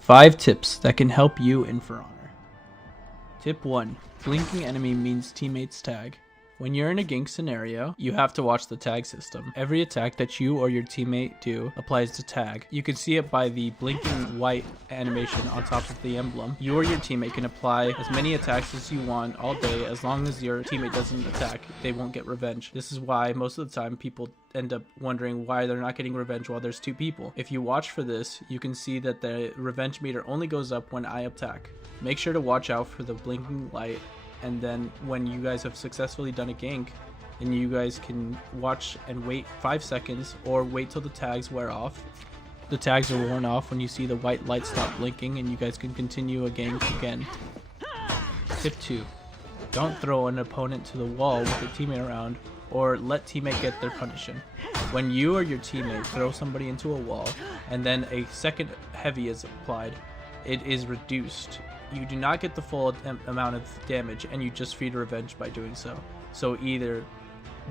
5 tips that can help you in For Honor. Tip 1. Blinking enemy means teammates tag. When you're in a gank scenario, you have to watch the tag system. Every attack that you or your teammate do applies to tag. You can see it by the blinking white animation on top of the emblem. You or your teammate can apply as many attacks as you want all day as long as your teammate doesn't attack. They won't get revenge. This is why most of the time people end up wondering why they're not getting revenge while there's 2 people. If you watch for this, you can see that the revenge meter only goes up when I attack. Make sure to watch out for the blinking light, and then when you guys have successfully done a gank, then you guys can watch and wait 5 seconds or wait till the tags wear off. The tags are worn off when you see the white light stop blinking, and you guys can continue a gank again. Tip 2. Don't throw an opponent to the wall with a teammate around, or let teammate get their punishment. When you or your teammate throw somebody into a wall and then a second heavy is applied, it is reduced. You do not get the full amount of damage, and you just feed revenge by doing so. So either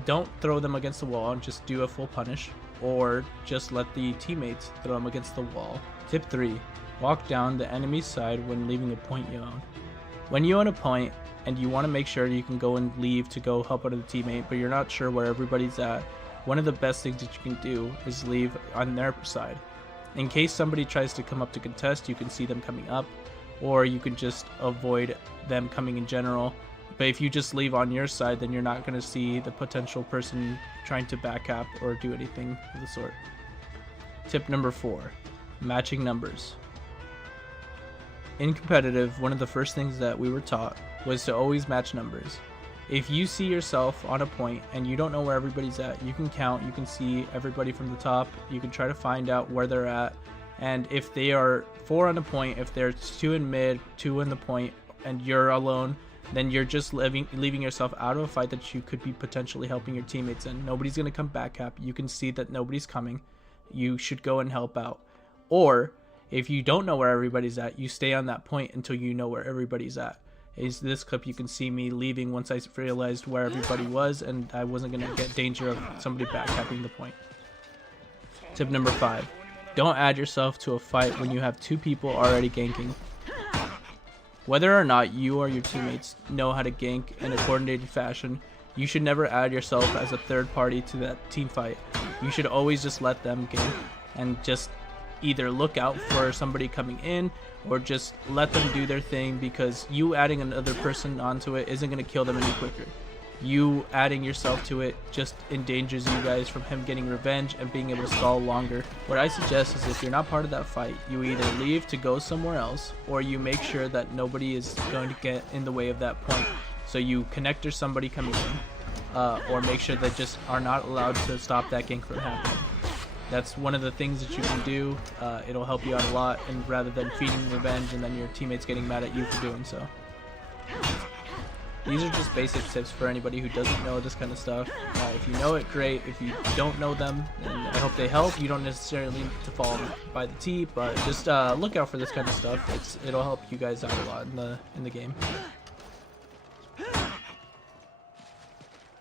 don't throw them against the wall and just do a full punish, or just let the teammates throw them against the wall. Tip 3. Walk down the enemy's side when leaving a point you own. When you own a point and you want to make sure you can go and leave to go help out a teammate, but you're not sure where everybody's at, one of the best things that you can do is leave on their side. In case somebody tries to come up to contest, you can see them coming up, or you can just avoid them coming in general. But if you just leave on your side, then you're not going to see the potential person trying to backcap or do anything of the sort. Tip number 4. Matching numbers. In competitive, one of the first things that we were taught was to always match numbers. If you see yourself on a point and you don't know where everybody's at, you can count, you can see everybody from the top, you can try to find out where they're at, and if they are 4 on the point, if there's 2 in mid, 2 in the point, and you're alone, then you're just leaving yourself out of a fight that you could be potentially helping your teammates in. Nobody's going to come back up. You can see that nobody's coming. You should go and help out. Or if you don't know where everybody's at, you stay on that point until you know where everybody's at. Is this clip, you can see me leaving once I realized where everybody was and I wasn't going to get danger of somebody backcapping the point. Tip number 5. Don't add yourself to a fight when you have 2 people already ganking. Whether or not you or your teammates know how to gank in a coordinated fashion, you should never add yourself as a third party to that team fight. You should always just let them gank and just either look out for somebody coming in or just let them do their thing, because you adding another person onto it isn't going to kill them any quicker. You adding yourself to it just endangers you guys from him getting revenge and being able to stall longer. What I suggest is, if you're not part of that fight, you either leave to go somewhere else, or you make sure that nobody is going to get in the way of that point. So you connect or somebody coming in, or make sure that just are not allowed to stop that gank from happening. That's one of the things that you can do. It'll help you out a lot, and rather than feeding revenge and then your teammates getting mad at you for doing so. These are just basic tips for anybody who doesn't know this kind of stuff. If you know it, great. If you don't know them, then I hope they help. You don't necessarily need to follow by the T, but just look out for this kind of stuff. It'll help you guys out a lot in the game.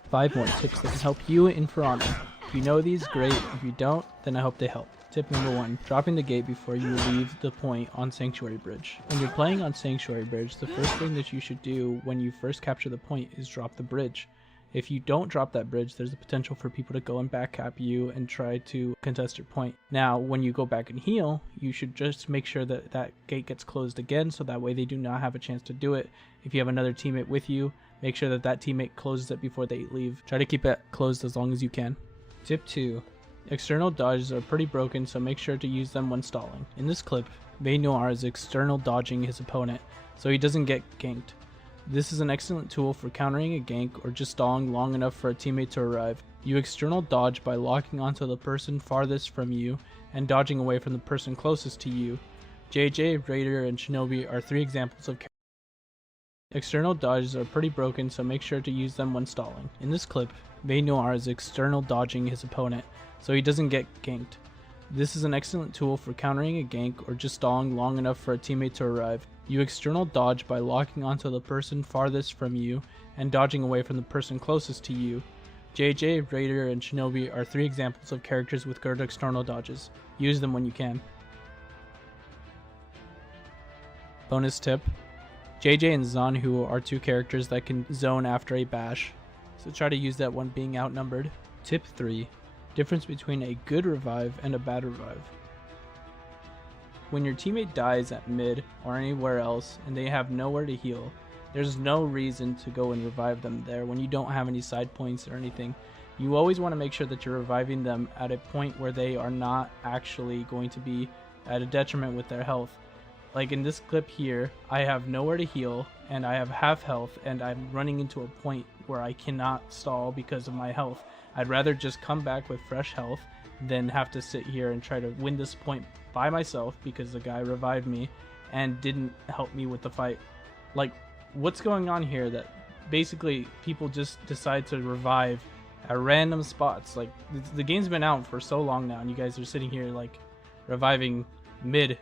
5 more tips that can help you in For Honor. If you know these, great. If you don't, then I hope they help. Tip number 1, dropping the gate before you leave the point on Sanctuary Bridge. When you're playing on Sanctuary Bridge, the first thing that you should do when you first capture the point is drop the bridge. If you don't drop that bridge, there's the potential for people to go and backcap you and try to contest your point. Now, when you go back and heal, you should just make sure that that gate gets closed again, so that way they do not have a chance to do it. If you have another teammate with you, make sure that that teammate closes it before they leave. Try to keep it closed as long as you can. Tip 2. External dodges are pretty broken, so make sure to use them when stalling. In this clip, Noir is external dodging his opponent, so he doesn't get ganked. This is an excellent tool for countering a gank or just stalling long enough for a teammate to arrive. You external dodge by locking onto the person farthest from you and dodging away from the person closest to you. JJ, Raider, and Shinobi are 3 examples of external dodges are pretty broken, so make sure to use them when stalling. In this clip, Noir is external dodging his opponent, so he doesn't get ganked. This is an excellent tool for countering a gank or just stalling long enough for a teammate to arrive. You external dodge by locking onto the person farthest from you and dodging away from the person closest to you. JJ, Raider, and Shinobi are 3 examples of characters with good external dodges. Use them when you can. Bonus tip: JJ and Zanhu are 2 characters that can zone after a bash, so try to use that when being outnumbered. Tip 3: difference between a good revive and a bad revive. When your teammate dies at mid or anywhere else and they have nowhere to heal, there's no reason to go and revive them there when you don't have any side points or anything. You always want to make sure that you're reviving them at a point where they are not actually going to be at a detriment with their health. Like in this clip here, I have nowhere to heal and I have half health and I'm running into a point where I cannot stall because of my health. I'd rather just come back with fresh health than have to sit here and try to win this point by myself because the guy revived me and didn't help me with the fight. Like, what's going on here that basically people just decide to revive at random spots? Like, the game's been out for so long now and you guys are sitting here like reviving mid.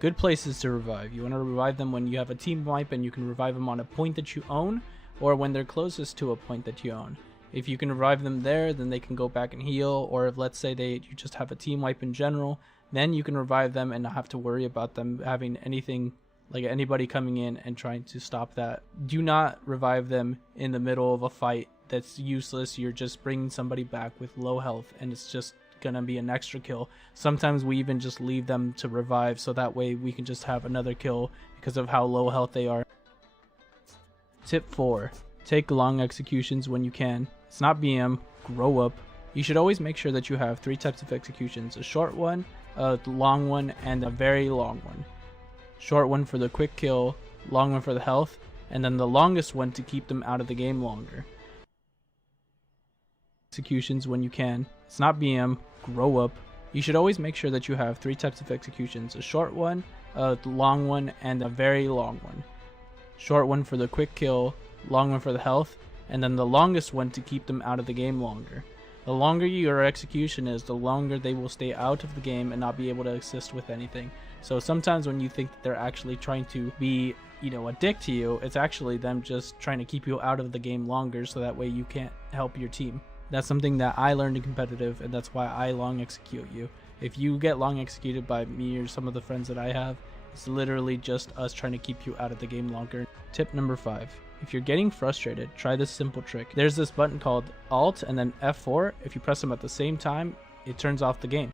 Good places to revive. You want to revive them when you have a team wipe and you can revive them on a point that you own, or when they're closest to a point that you own. If you can revive them there, then they can go back and heal, or if let's say you just have a team wipe in general, then you can revive them and not have to worry about them having anything, like anybody coming in and trying to stop that. Do not revive them in the middle of a fight that's useless. You're just bringing somebody back with low health and it's just gonna be an extra kill. Sometimes we even just leave them to revive so that way we can just have another kill because of how low health they are. Tip 4: take long executions when you can. It's not BM, grow up. You should always make sure that you have 3 types of executions: a short one, a long one, and a very long one. Short one for the quick kill, long one for the health, and then the longest one to keep them out of the game longer. Executions when you can. It's not BM, grow up. You should always make sure that you have 3 types of executions: a short one, a long one, and a very long one. Short one for the quick kill, long one for the health, and then the longest one to keep them out of the game longer. The longer your execution is, the longer they will stay out of the game and not be able to assist with anything. So sometimes when you think that they're actually trying to be, a dick to you, it's actually them just trying to keep you out of the game longer so that way you can't help your team. That's something that I learned in competitive, and that's why I long execute you. If you get long executed by me or some of the friends that I have, it's literally just us trying to keep you out of the game longer. Tip number 5. If you're getting frustrated, try this simple trick. There's this button called Alt and then F4. If you press them at the same time, it turns off the game.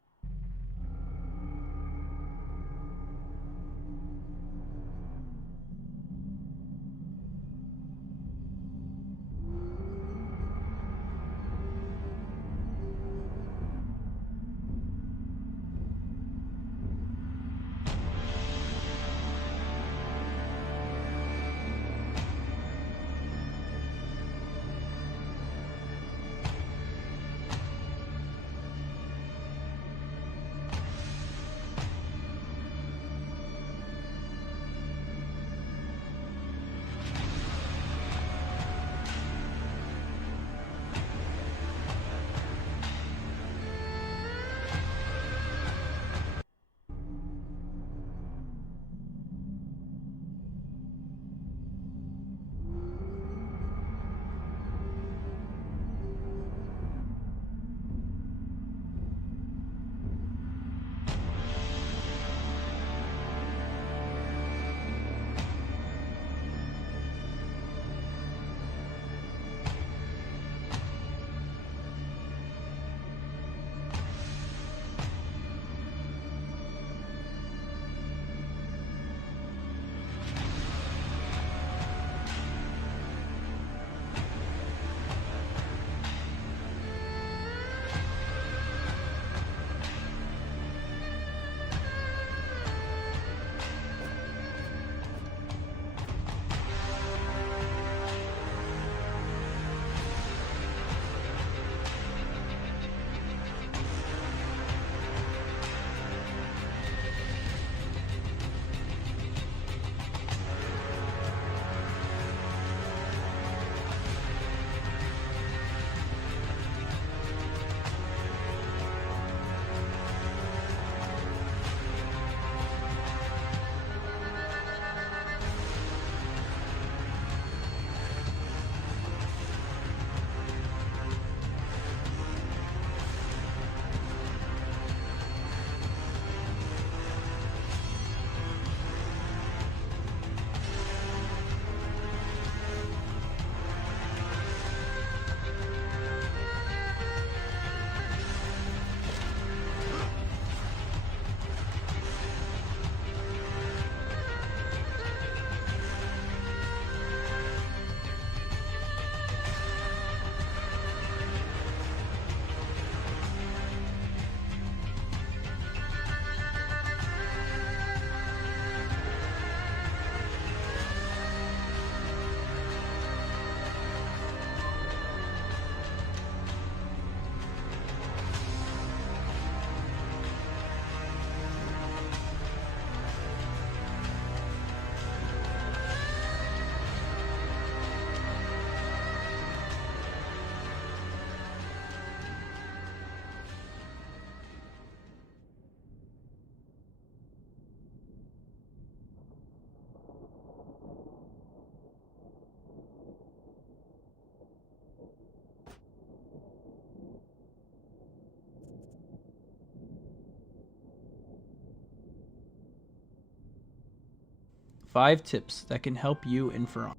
5 tips that can help you in For Honor.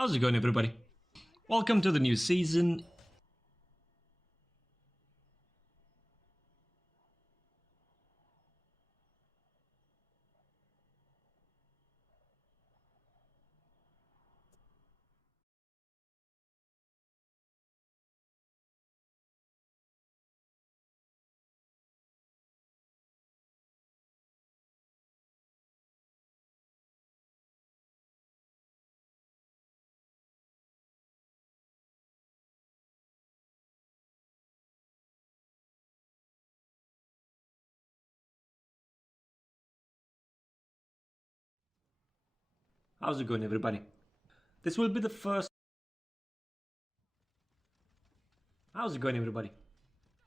How's it going, everybody? Welcome to the new season. How's it going, everybody? This will be the first... How's it going, everybody?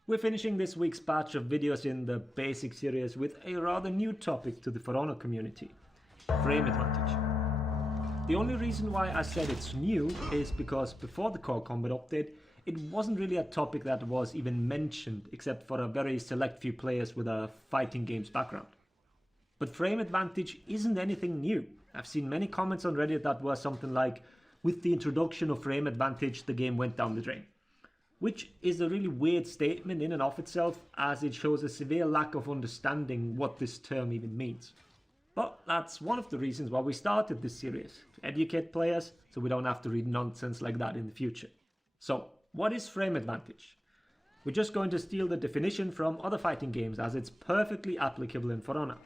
We're finishing this week's batch of videos in the basic series with a rather new topic to the For Honor community: frame advantage. The only reason why I said it's new is because before the core combat update, it wasn't really a topic that was even mentioned except for a very select few players with a fighting games background. But frame advantage isn't anything new. I've seen many comments on Reddit that were something like, with the introduction of frame advantage, the game went down the drain. Which is a really weird statement in and of itself, as it shows a severe lack of understanding what this term even means. But that's one of the reasons why we started this series, to educate players so we don't have to read nonsense like that in the future. So, what is frame advantage? We're just going to steal the definition from other fighting games as it's perfectly applicable in For Honor.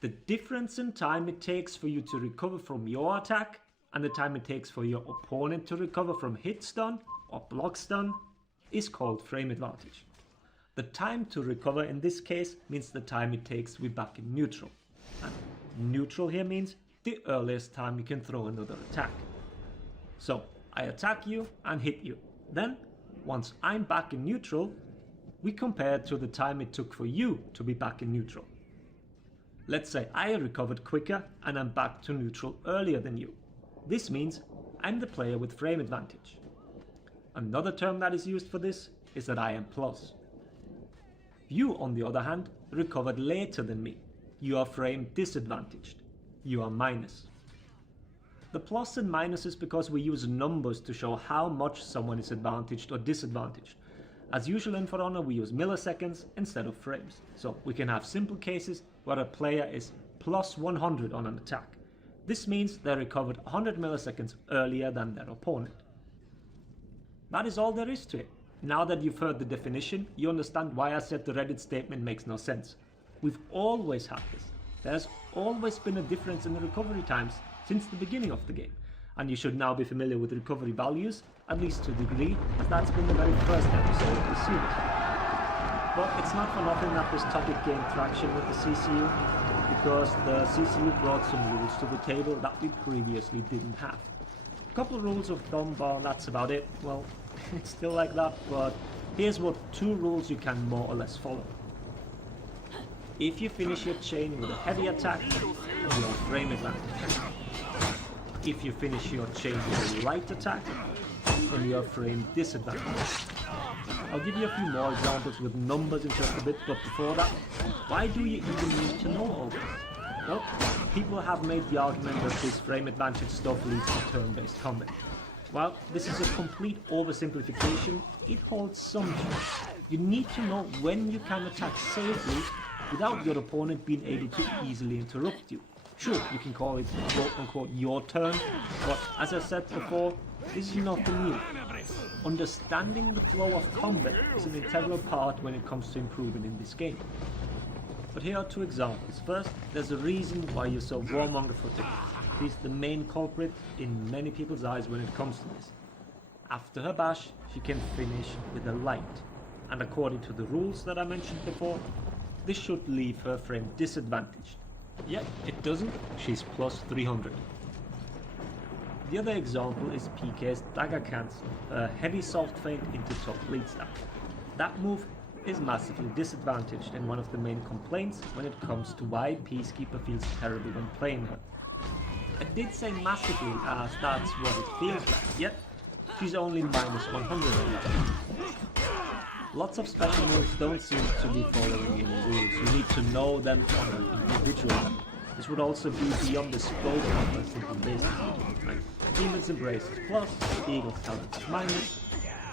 The difference in time it takes for you to recover from your attack and the time it takes for your opponent to recover from hit stun or block stun is called frame advantage. The time to recover in this case means the time it takes to be back in neutral. And neutral here means the earliest time you can throw another attack. So I attack you and hit you. Then, once I'm back in neutral, we compare to the time it took for you to be back in neutral. Let's say I recovered quicker and I'm back to neutral earlier than you. This means I'm the player with frame advantage. Another term that is used for this is that I am plus. You, on the other hand, recovered later than me. You are frame disadvantaged. You are minus. The plus and minus is because we use numbers to show how much someone is advantaged or disadvantaged. As usual in For Honor, we use milliseconds instead of frames. So we can have simple cases where a player is plus 100 on an attack. This means they recovered 100 milliseconds earlier than their opponent. That is all there is to it. Now that you've heard the definition, you understand why I said the Reddit statement makes no sense. We've always had this. There's always been a difference in the recovery times since the beginning of the game. And you should now be familiar with recovery values, at least to a degree, as that's been the very first episode of the series. But it's not for nothing that this topic gained traction with the CCU, because the CCU brought some rules to the table that we previously didn't have. A couple of rules of thumb, but that's about it. Well, it's still like that, but here's what 2 rules you can more or less follow. If you finish your chain with a heavy attack, you are frame advantage. If you finish your chain with a light attack, then you are frame disadvantage. I'll give you a few more examples with numbers in just a bit, but before that, why do you even need to know all this? Well, people have made the argument that this frame advantage stuff leads to turn-based combat. While this is a complete oversimplification, it holds some truth. You need to know when you can attack safely without your opponent being able to easily interrupt you. Sure, you can call it quote-unquote your turn, but as I said before, this is nothing new. Understanding the flow of combat is an integral part when it comes to improving in this game. But here are 2 examples. First, there's a reason why you saw Warmonger footing. He's the main culprit in many people's eyes when it comes to this. After her bash, she can finish with a light, and according to the rules that I mentioned before, this should leave her frame disadvantaged. Yet it doesn't, she's plus 300. The other example is PK's Dagger Cancel, a heavy soft feint into top lead stack. That move is massively disadvantaged and one of the main complaints when it comes to why Peacekeeper feels terrible when playing her. I did say massively as that's what it feels like, yet she's only minus 100 on it. Lots of special moves don't seem to be following any rules. You need to know them on an individual level. This would also be beyond the scope of a simple basic video, like Demon's Embraces plus, Eagle's Talents minus.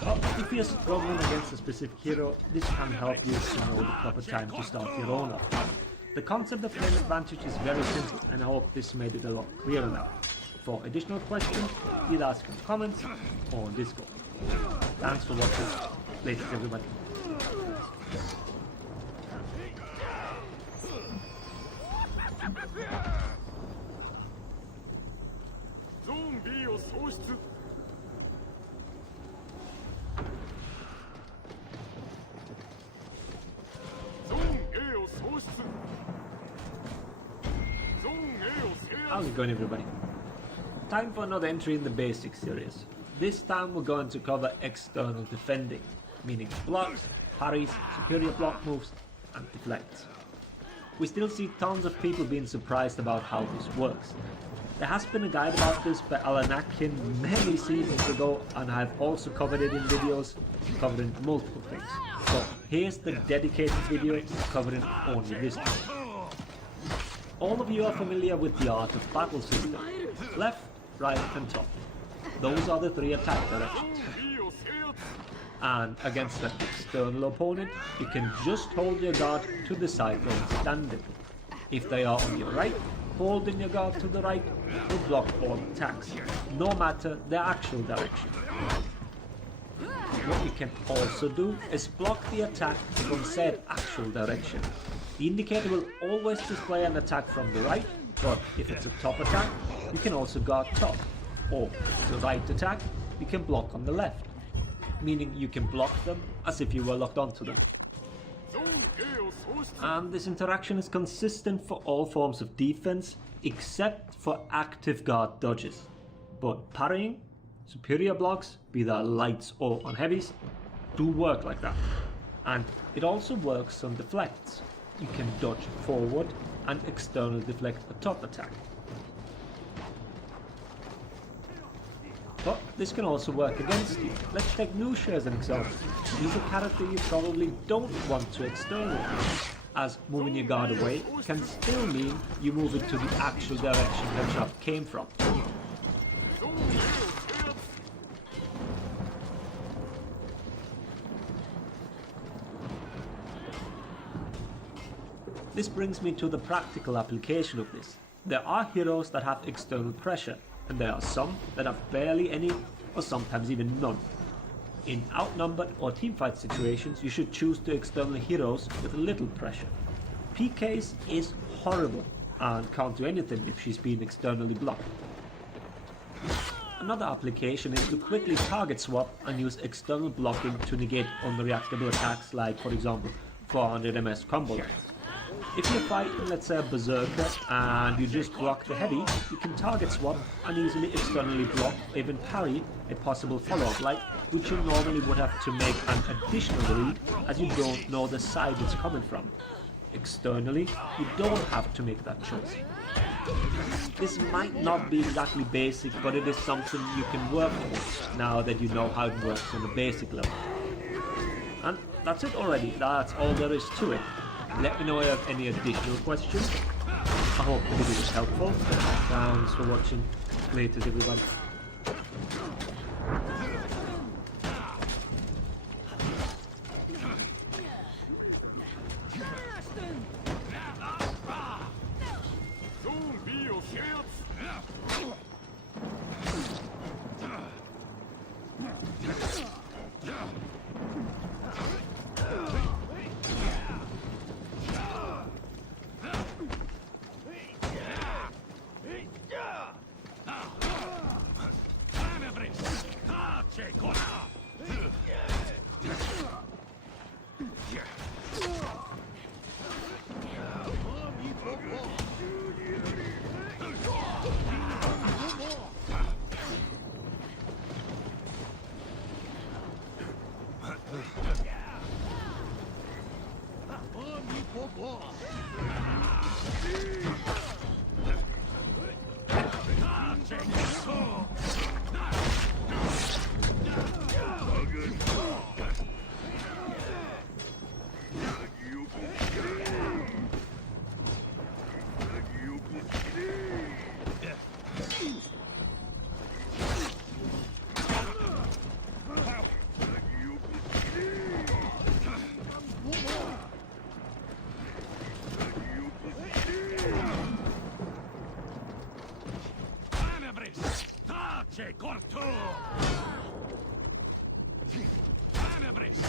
But if you're struggling against a specific hero, this can help you to know the proper time to start your own up. The concept of frame advantage is very simple, and I hope this made it a lot clearer now. For additional questions, either ask in the comments or on Discord. Thanks for watching. Later, everybody. How's it going, everybody? Time for another entry in the basic series. This time we're going to cover external defending, meaning blocks, parries, superior block moves, and deflects. We still see tons of people being surprised about how this works. There has been a guide about this by Alan Atkin many seasons ago, and I've also covered it in videos covering multiple things. So here's the dedicated video covering only this one. All of you are familiar with the art of battle system. Left, right and top. Those are the three attack directions. And against an external opponent, you can just hold your guard to the side when standing. If they are on your right, holding your guard to the right will block all attacks, no matter their actual direction. What you can also do is block the attack from said actual direction. The indicator will always display an attack from the right, but if it's a top attack, you can also guard top. Or if it's a right attack, you can block on the left, meaning you can block them as if you were locked onto them. And this interaction is consistent for all forms of defense, except for active guard dodges. But parrying, superior blocks, be that lights or on heavies, do work like that. And it also works on deflects. You can dodge forward and external deflect a top attack. But this can also work against you. Let's take Lucia as an example. He's a character you probably don't want to external, as moving your guard away can still mean you move it to the actual direction the shot came from. This brings me to the practical application of this. There are heroes that have external pressure, and there are some that have barely any, or sometimes even none. In outnumbered or teamfight situations, you should choose to external heroes with little pressure. PK's is horrible and can't do anything if she's being externally blocked. Another application is to quickly target swap and use external blocking to negate unreactable attacks like, for example, 400 MS combo lines. If you're fighting, let's say, a berserker and you just block the heavy, you can target swap and easily externally block, even parry a possible follow-up light, which you normally would have to make an additional read as you don't know the side it's coming from. Externally, you don't have to make that choice. This might not be exactly basic, but it is something you can work with now that you know how it works on a basic level. And that's it already, that's all there is to it. Let me know if you have any additional questions. I hope the video was helpful. Thanks for watching. Later, everybody. corto! Tenebris!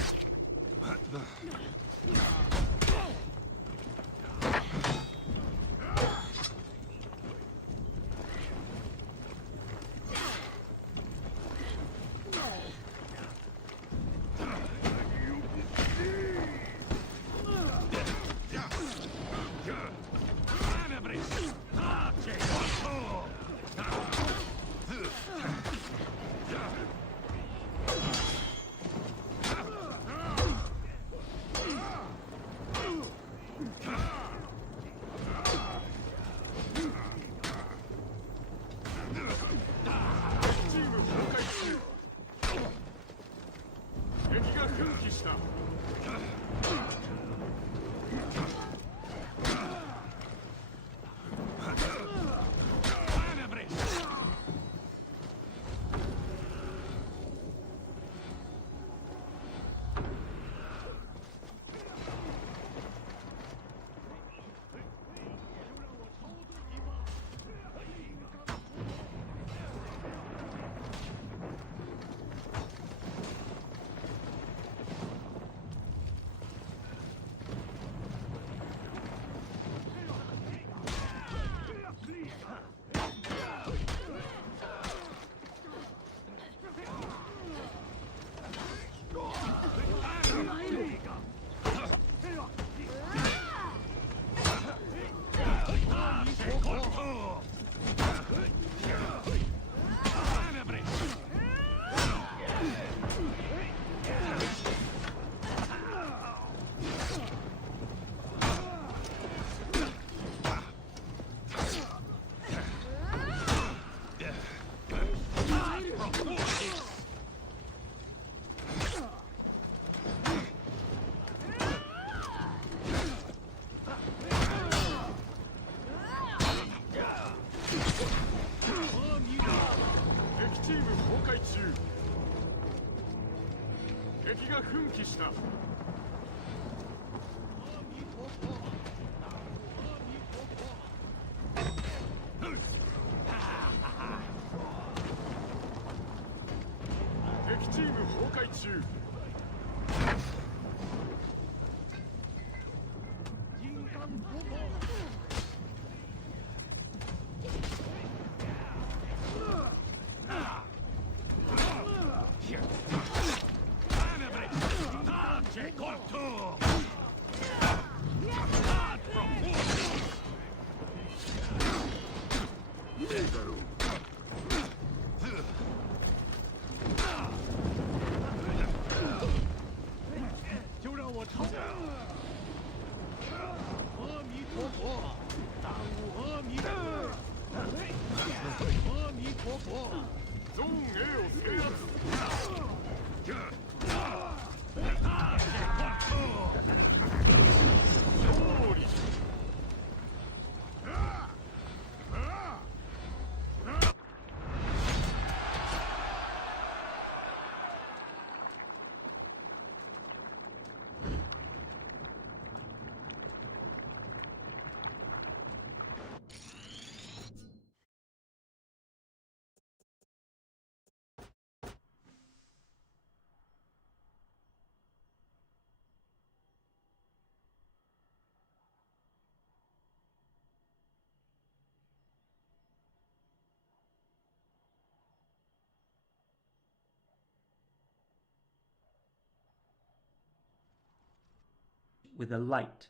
With a light.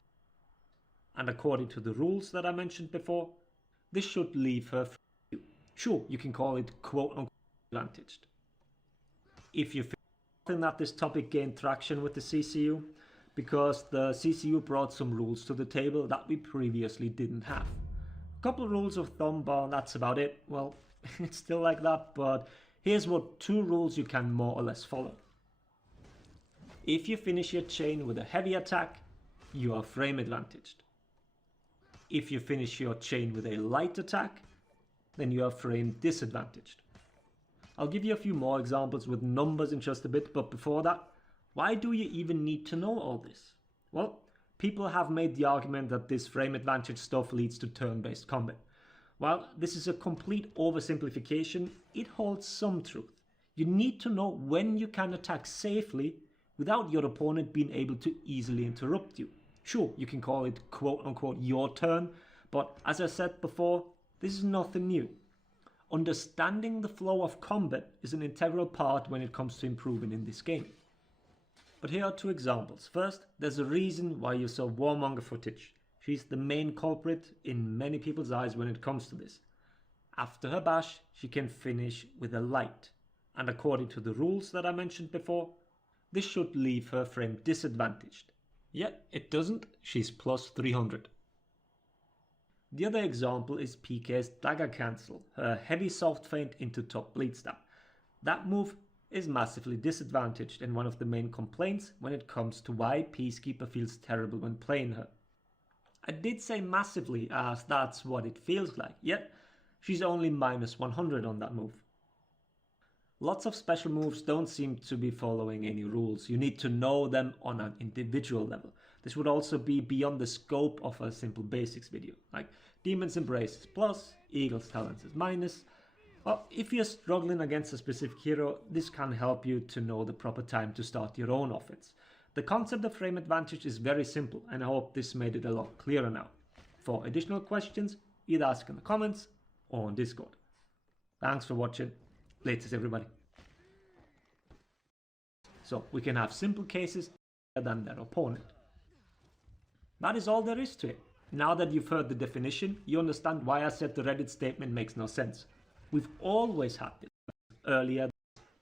And according to the rules that I mentioned before, this should leave her free. Sure, you can call it quote-unquote advantaged. If you feel that this topic gained traction with the CCU, because the CCU brought some rules to the table that we previously didn't have. A couple rules of thumb, but that's about it. Well, it's still like that, but here's what 2 rules you can more or less follow. If you finish your chain with a heavy attack, you are frame advantaged. If you finish your chain with a light attack, then you are frame disadvantaged. I'll give you a few more examples with numbers in just a bit, but before that, why do you even need to know all this? Well, people have made the argument that this frame advantage stuff leads to turn-based combat. While this is a complete oversimplification, it holds some truth. You need to know when you can attack safely without your opponent being able to easily interrupt you. Sure, you can call it quote-unquote your turn, but as I said before, this is nothing new. Understanding the flow of combat is an integral part when it comes to improving in this game. But here are two examples. First, there's a reason why you saw Warmonger footage. She's the main culprit in many people's eyes when it comes to this. After her bash, she can finish with a light. And according to the rules that I mentioned before, this should leave her frame disadvantaged. Yet it doesn't, she's plus 300. The other example is PK's dagger cancel, her heavy soft feint into top bleed stab. That move is massively disadvantaged and one of the main complaints when it comes to why Peacekeeper feels terrible when playing her. I did say massively as that's what it feels like, yet she's only minus 100 on that move. Lots of special moves don't seem to be following any rules. You need to know them on an individual level. This would also be beyond the scope of a simple basics video, like Demon's Embrace is plus, Eagle's Talons is minus. Well, if you're struggling against a specific hero, this can help you to know the proper time to start your own offense. The concept of frame advantage is very simple, and I hope this made it a lot clearer now. For additional questions, either ask in the comments or on Discord. Thanks for watching. Latest everybody. So we can have simple cases than their opponent. That is all there is to it. Now that you've heard the definition, you understand why I said the Reddit statement makes no sense. We've always had this earlier,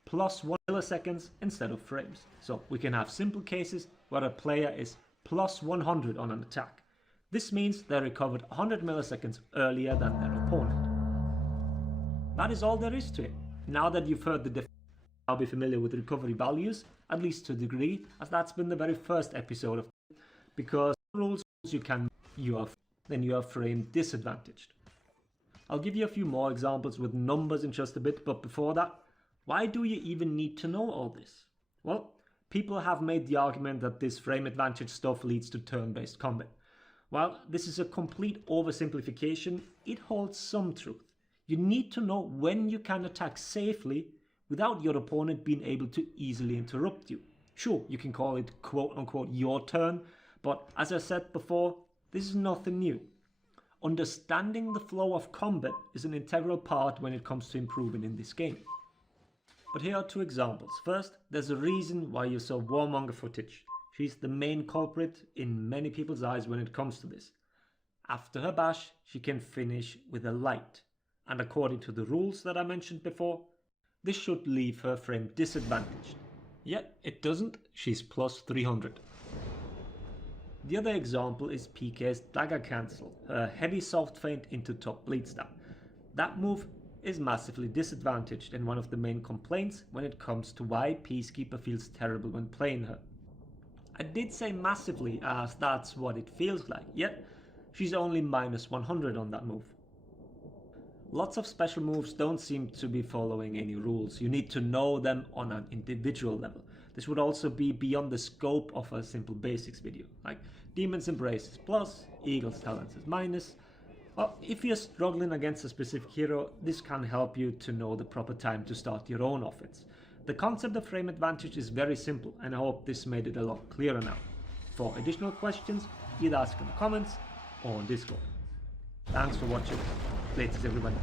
plus 1 milliseconds instead of frames. So we can have simple cases where a player is plus 100 on an attack. This means they recovered 100 milliseconds earlier than their opponent. That is all there is to it. Now that you've heard the definition, I'll be familiar with recovery values, at least to a degree, as that's been the very first episode of it, because rules then you are frame disadvantaged. I'll give you a few more examples with numbers in just a bit, but before that, why do you even need to know all this? Well, people have made the argument that this frame advantage stuff leads to turn-based combat. While this is a complete oversimplification, it holds some truth. You need to know when you can attack safely without your opponent being able to easily interrupt you. Sure, you can call it quote-unquote your turn, but as I said before, this is nothing new. Understanding the flow of combat is an integral part when it comes to improving in this game. But here are two examples. First, there's a reason why you saw Warmonger footage. She's the main culprit in many people's eyes when it comes to this. After her bash, she can finish with a light. And according to the rules that I mentioned before, this should leave her frame disadvantaged. Yet it doesn't, she's plus 300. The other example is PK's dagger cancel, her heavy soft feint into top bleed stab. That move is massively disadvantaged and one of the main complaints when it comes to why Peacekeeper feels terrible when playing her. I did say massively as that's what it feels like, yet she's only minus 100 on that move. Lots of special moves don't seem to be following any rules. You need to know them on an individual level. This would also be beyond the scope of a simple basics video, like Demon's Embrace is plus, Eagle's Talons is minus. Well, if you're struggling against a specific hero, this can help you to know the proper time to start your own offense. The concept of frame advantage is very simple, and I hope this made it a lot clearer now. For additional questions, either ask in the comments or on Discord. Thanks for watching. Latest everybody.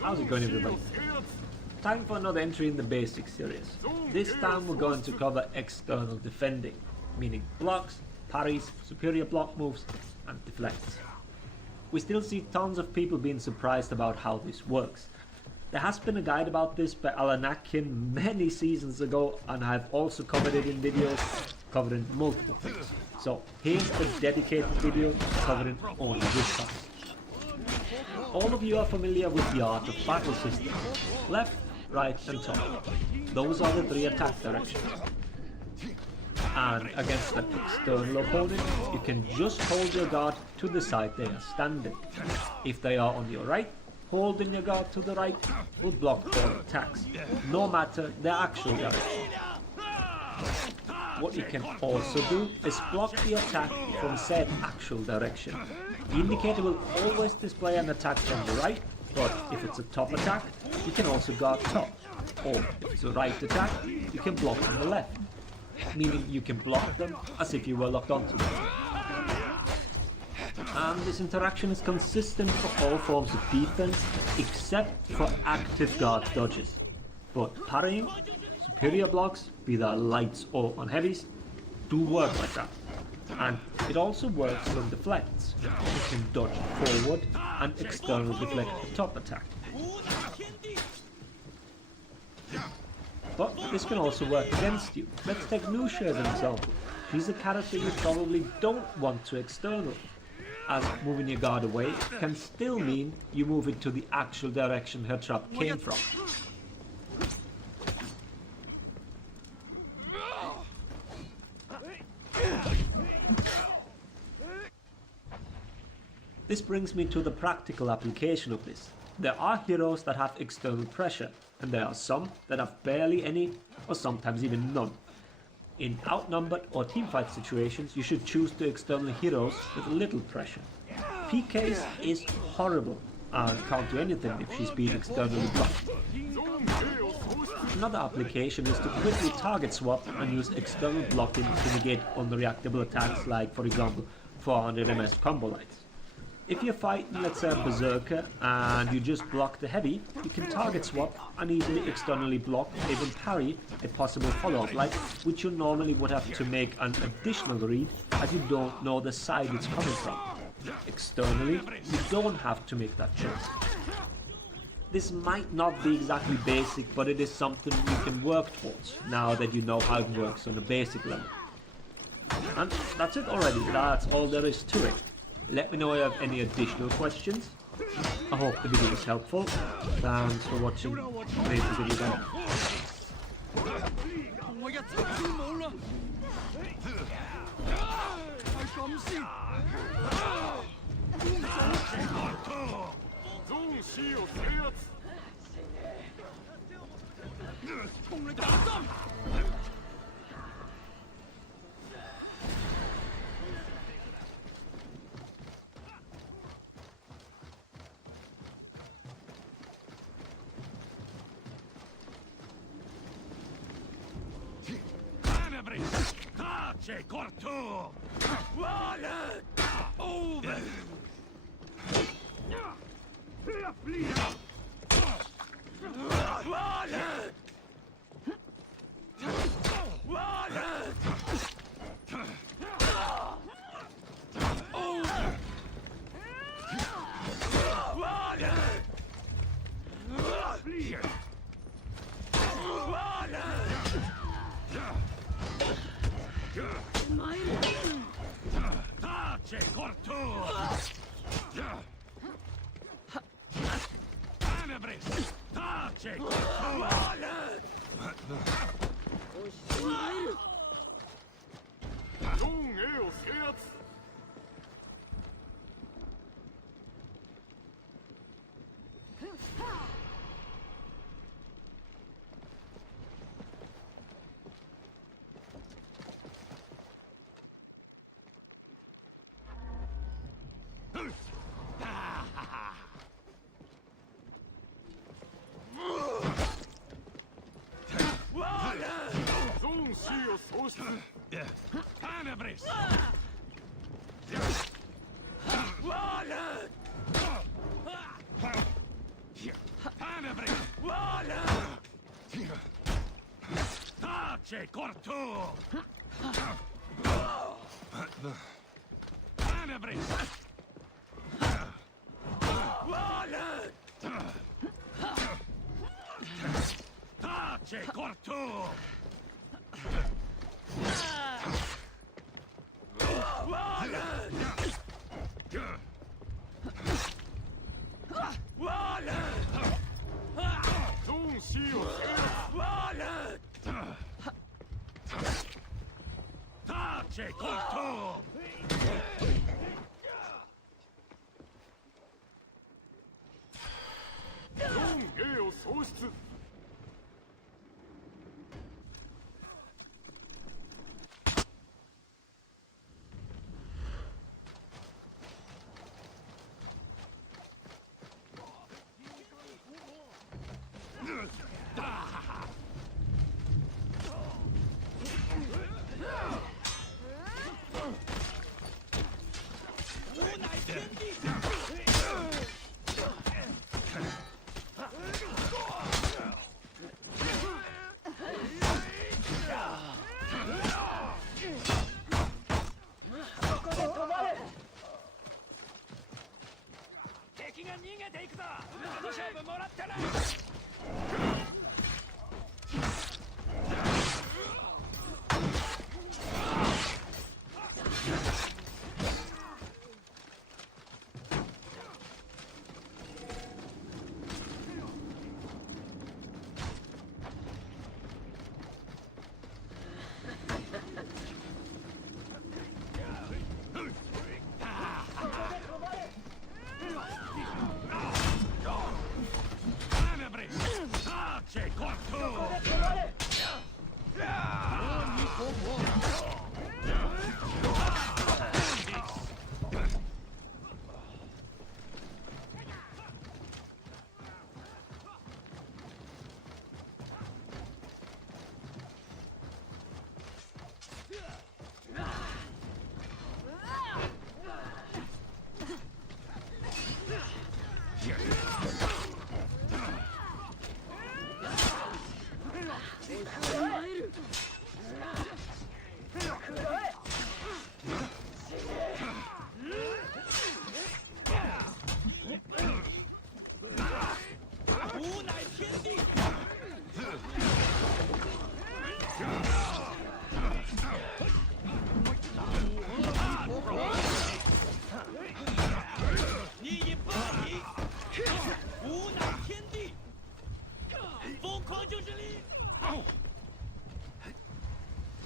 How's it going, everybody? Time for another entry in the basics series. This time we're going to cover external defending, meaning blocks, parries, superior block moves, and deflects. We still see tons of people being surprised about how this works. There has been a guide about this by Alan Atkin many seasons ago, and I've also covered it in videos covering multiple things. So here's a dedicated video covering only this part. All of you are familiar with the art of battle system. Left, right and top. Those are the three attack directions. And against an external opponent, you can just hold your guard to the side they are standing. If they are on your right, holding your guard to the right will block all attacks, no matter their actual direction. What you can also do is block the attack from said actual direction. The indicator will always display an attack from the right, but if it's a top attack, you can also guard top. Or if it's a right attack, you can block from the left, meaning you can block them as if you were locked onto them. And this interaction is consistent for all forms of defense except for active guard dodges. But parrying, superior blocks, be that lights or on heavies, do work like that. And it also works when deflects. You can dodge forward and external deflect the top attack. But this can also work against you. Let's take Lucia as an example. She's a character you probably don't want to external, as moving your guard away can still mean you move it to the actual direction her trap came from. This brings me to the practical application of this. There are heroes that have external pressure, and there are some that have barely any, or sometimes even none. In outnumbered or teamfight situations, you should choose to external heroes with little pressure. PK's is horrible and can't do anything if she's being externally blocked. Another application is to quickly target swap and use external blocking to negate unreactable attacks like, for example, 400 MS combo lights. If you're fighting, let's say, a berserker and you just block the heavy, you can target swap and easily externally block or even parry a possible follow-up light, which you normally would have to make an additional read as you don't know the side it's coming from. Externally, you don't have to make that choice. This might not be exactly basic, but it is something you can work towards now that you know how it works on a basic level. And that's it already, that's all there is to it. Let me know if you have any additional questions. I hope the video was helpful. Thanks for watching. Make the video better. Tace corto! Wallet! Over! Wallet! Wallet! Over! Wallet! Tace corto! Tenebris! Tace corto! Wallet! Lung eos herz! Tenebris! Wallet! Tenebris! Wallet! Tace corto! Tenebris! Wallet! Tace corto! Wallet! Wallet! Wallet! 且共痛。4A を喪失。无乃天地。敵が逃げていくぞ。この勝負もらってな。且共痛。阿弥陀佛。无乃天地。你已败矣。无乃天地。疯狂就是力。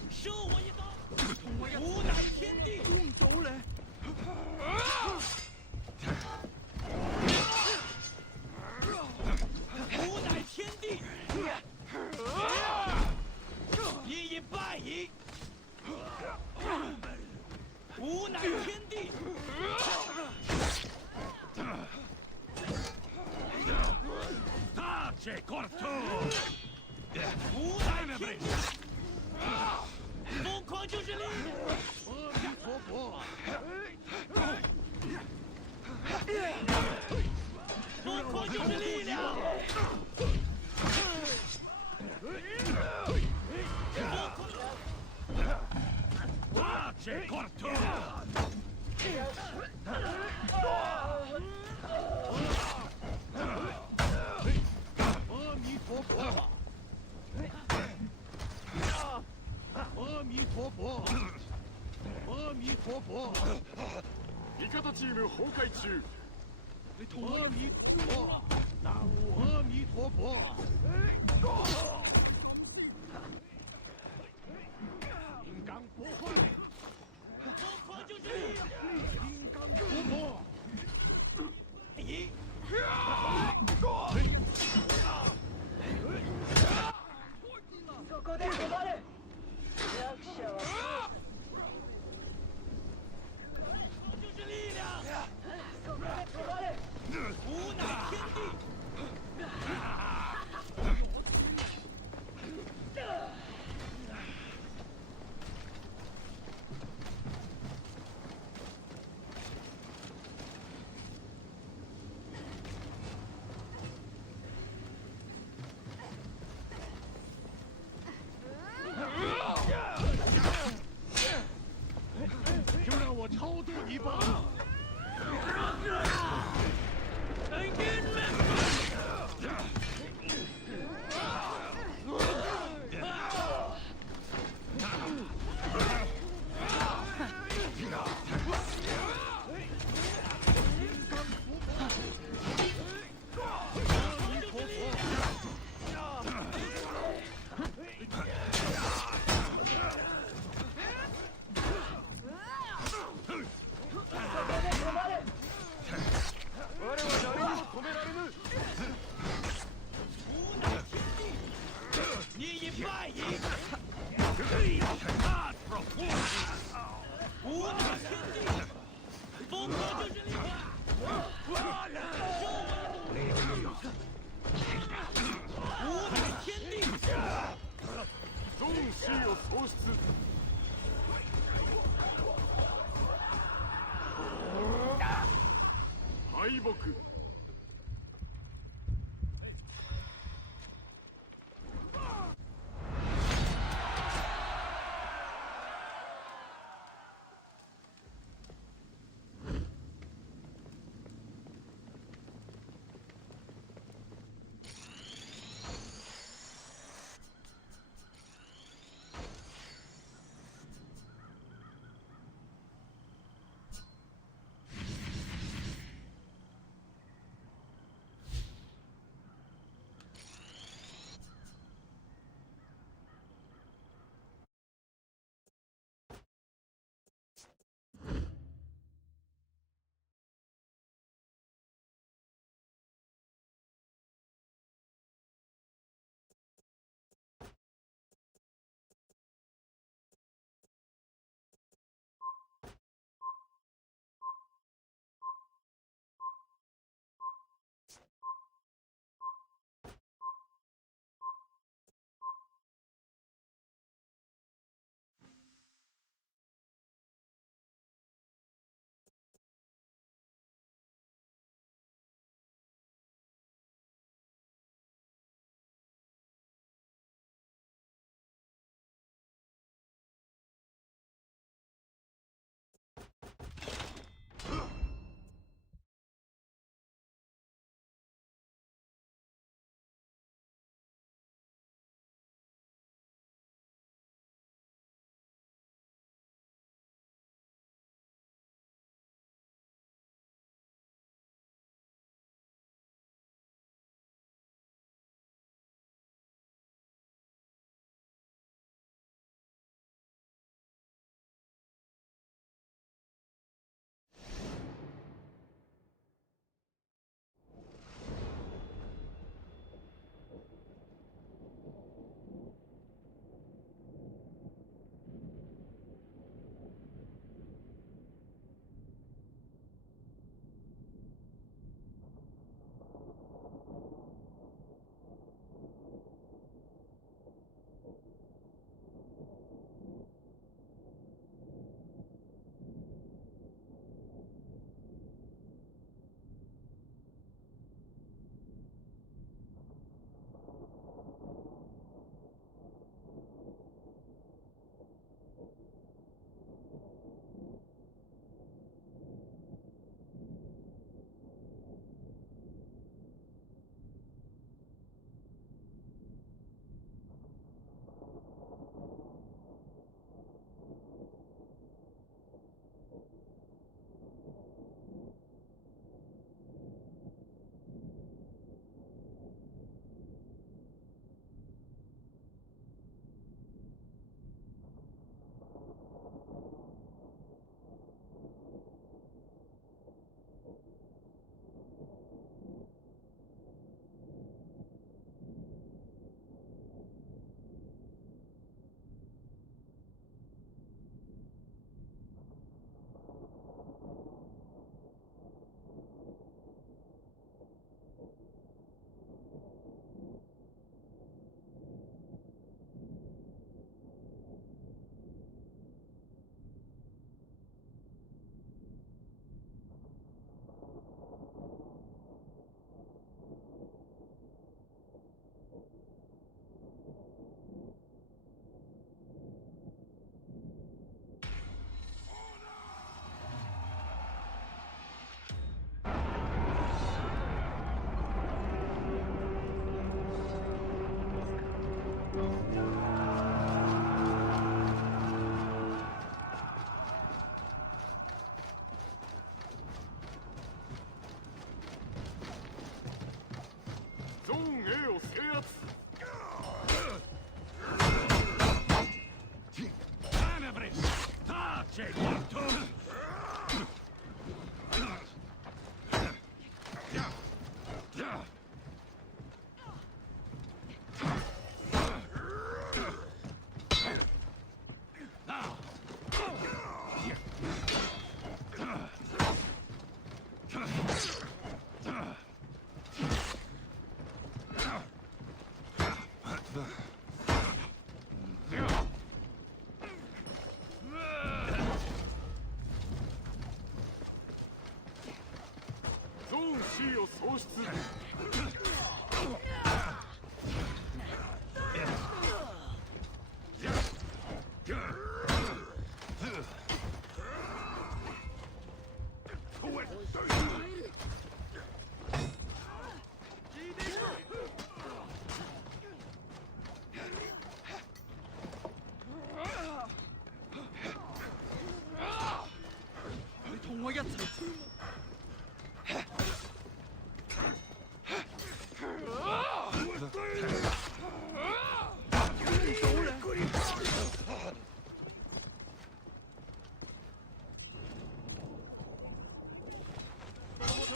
受我一刀。无乃天地。用走嘞。无乃天地。你已败矣。无乃天地。大且共痛。无乃天地。疯狂就是力。阿弥陀佛。疯狂就是力量。大且共痛。阿弥陀佛。阿弥陀佛。阿弥陀佛。味方チーム崩壊中。阿弥陀佛。阿弥陀佛。金刚不坏。疯狂就是力。金刚不破。一。そこで止まれ。弱者は就是力量。そこで止まれ。无乃天地。木。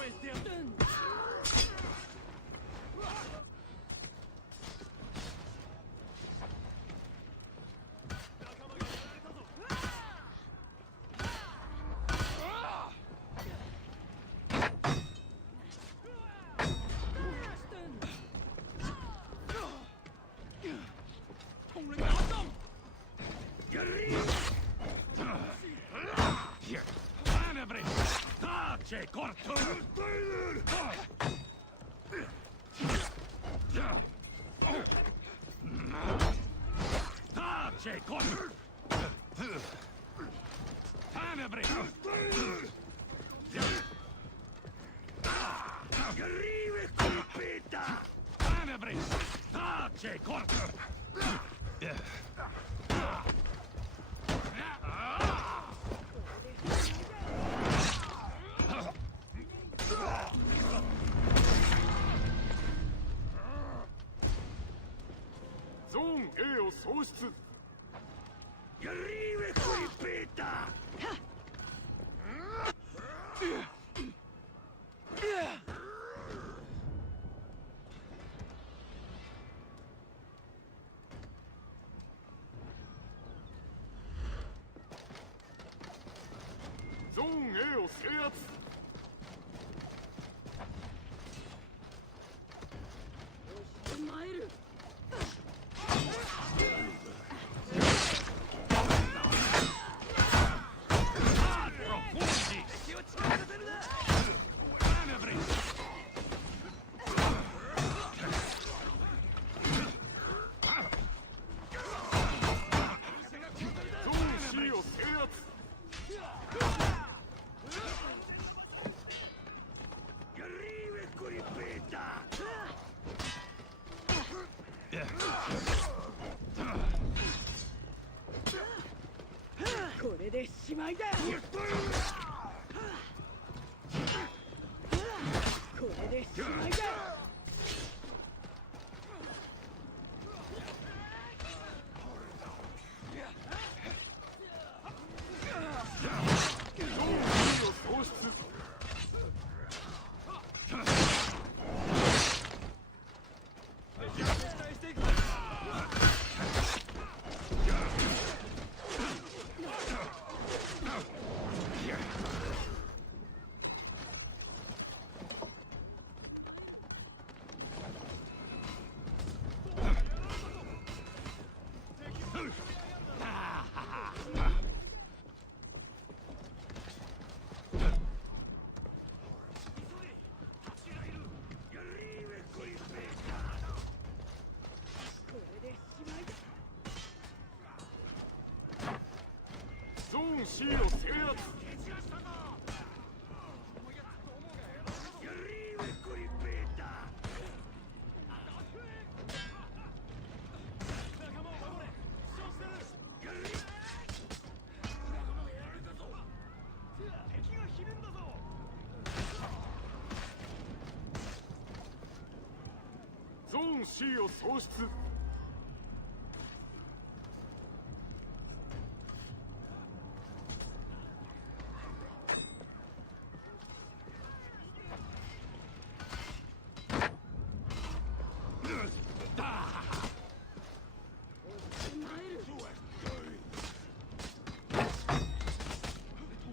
えてやる。Tace, corto! Tace, corto! Tenebre! Arrive, colpita! Tenebre! Tace, corto! Zone A を喪失。 Arrive, colpita! ゾーン A を制圧。参る。ゾーン C を制圧。 Arrive, colpita! これでしまいだ。これでしまいだ。ゾーン B を喪失。 Arrive, colpita! これでしまいだ。ゾーン C を制圧。 Arrive, colpita! 仲間を守れ。負傷してる。敵がひるんだぞ。 ゾーン C を喪失。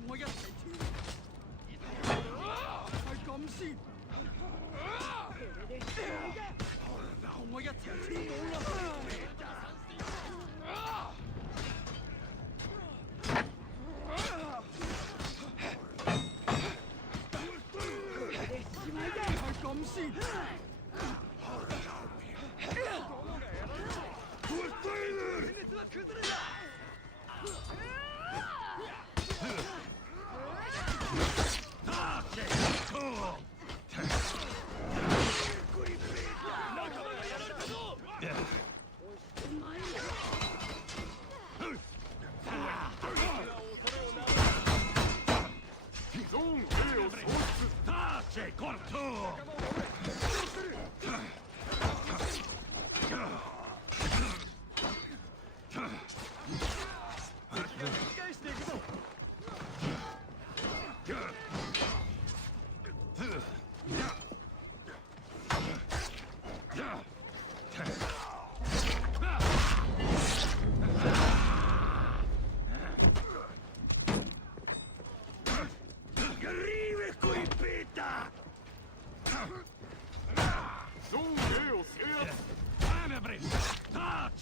我一齊跳。係咁先。同我一齊跳舞啦！ 係咁先。 ゾーン A を喪失。 Tace, corto!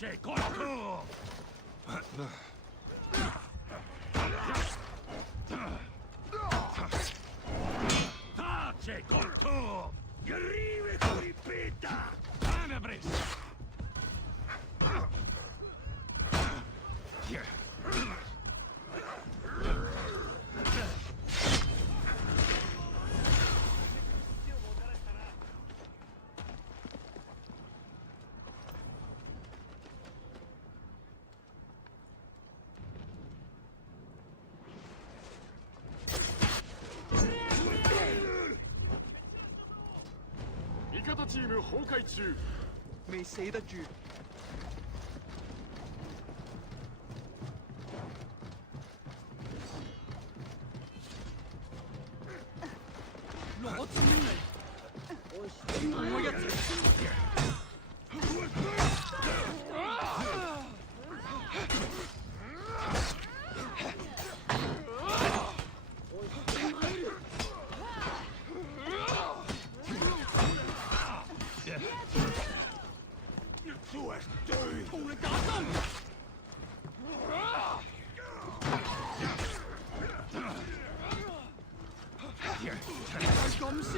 Tace corto! Tace corto! Arrive coripeta! Anabris!未死得住。攞錢嚟！同我一齊！同你打針！咁先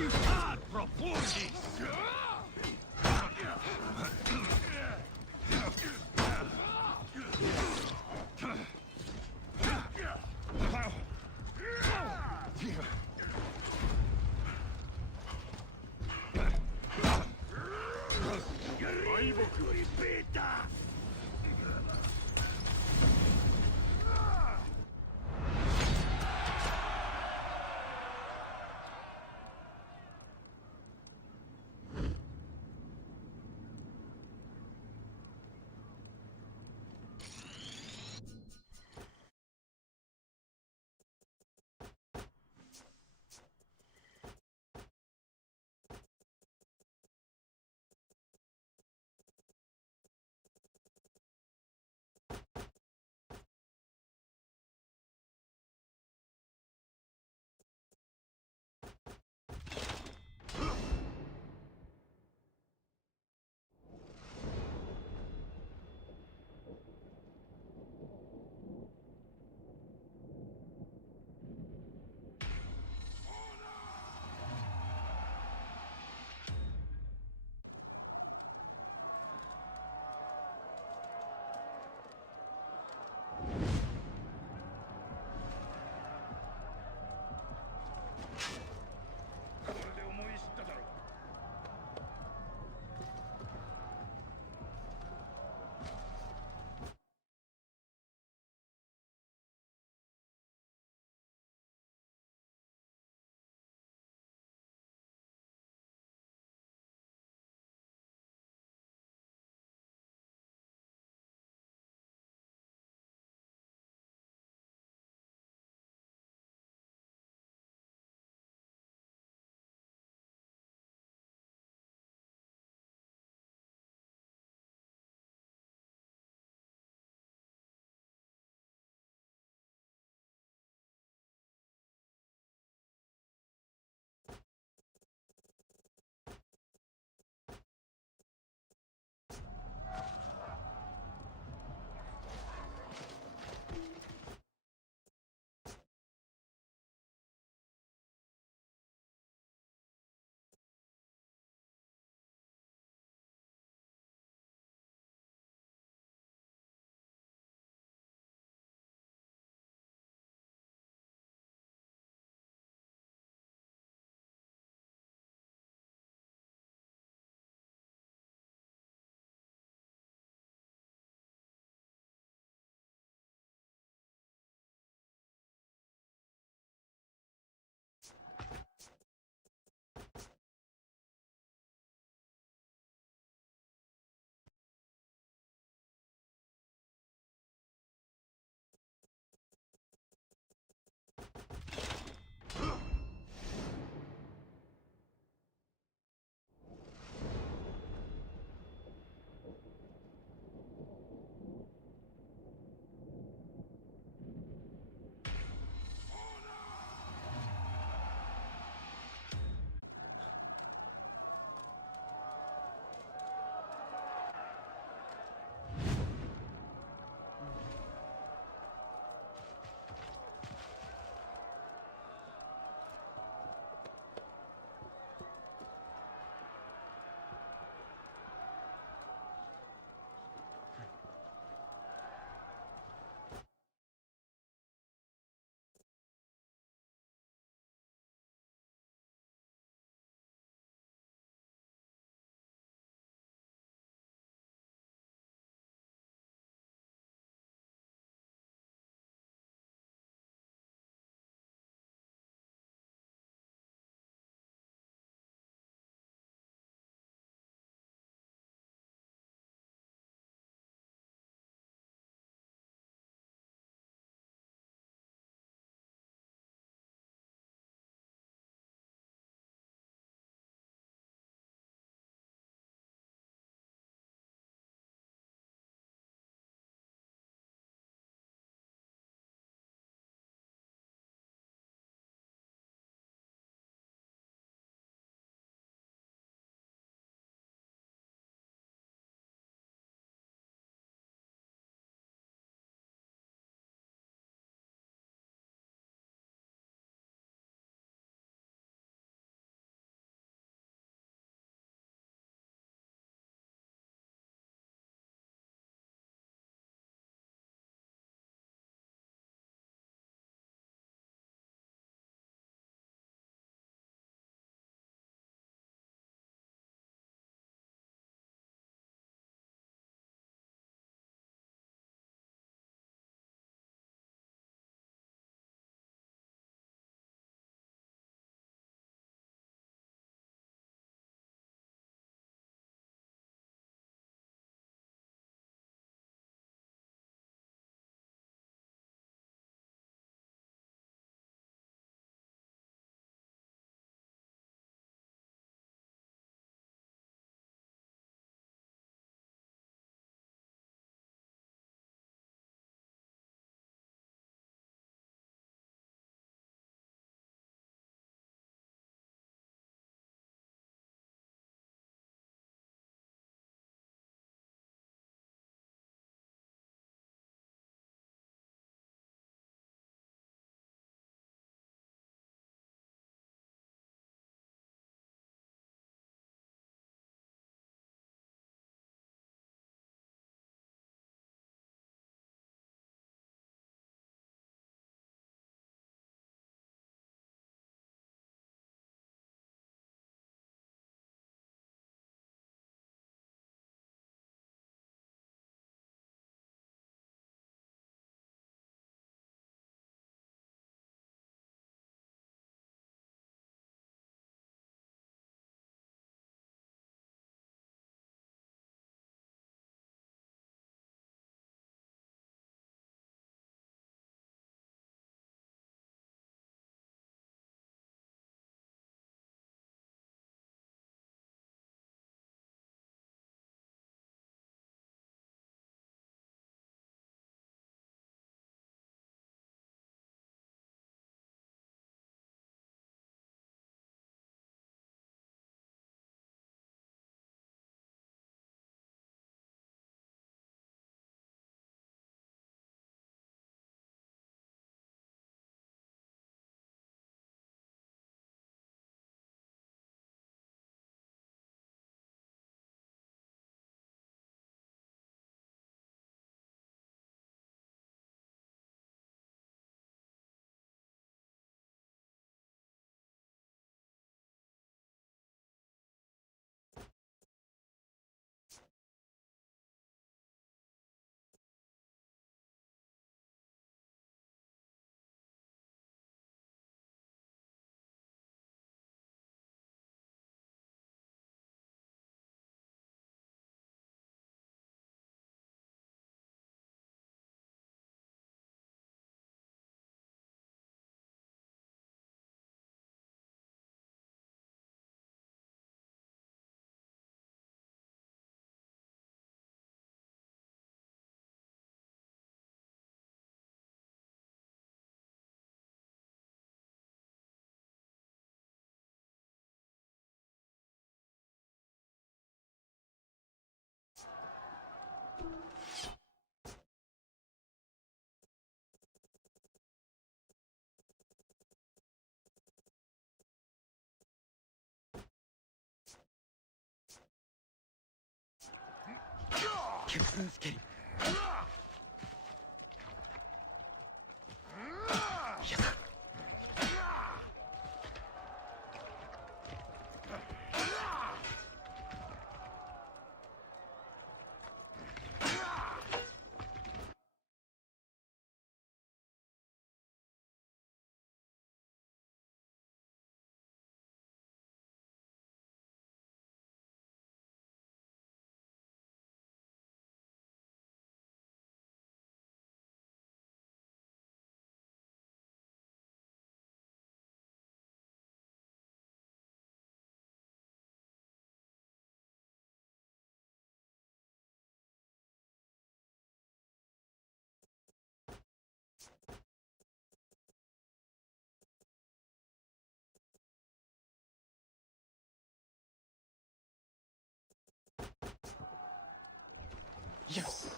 Yes!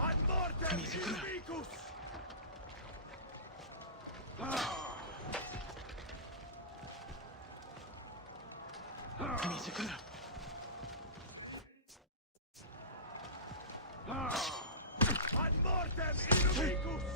Ad mortem inimicus! Ad mortem inimicus!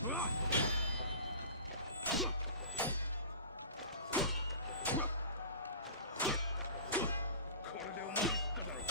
これで思い知っただろう。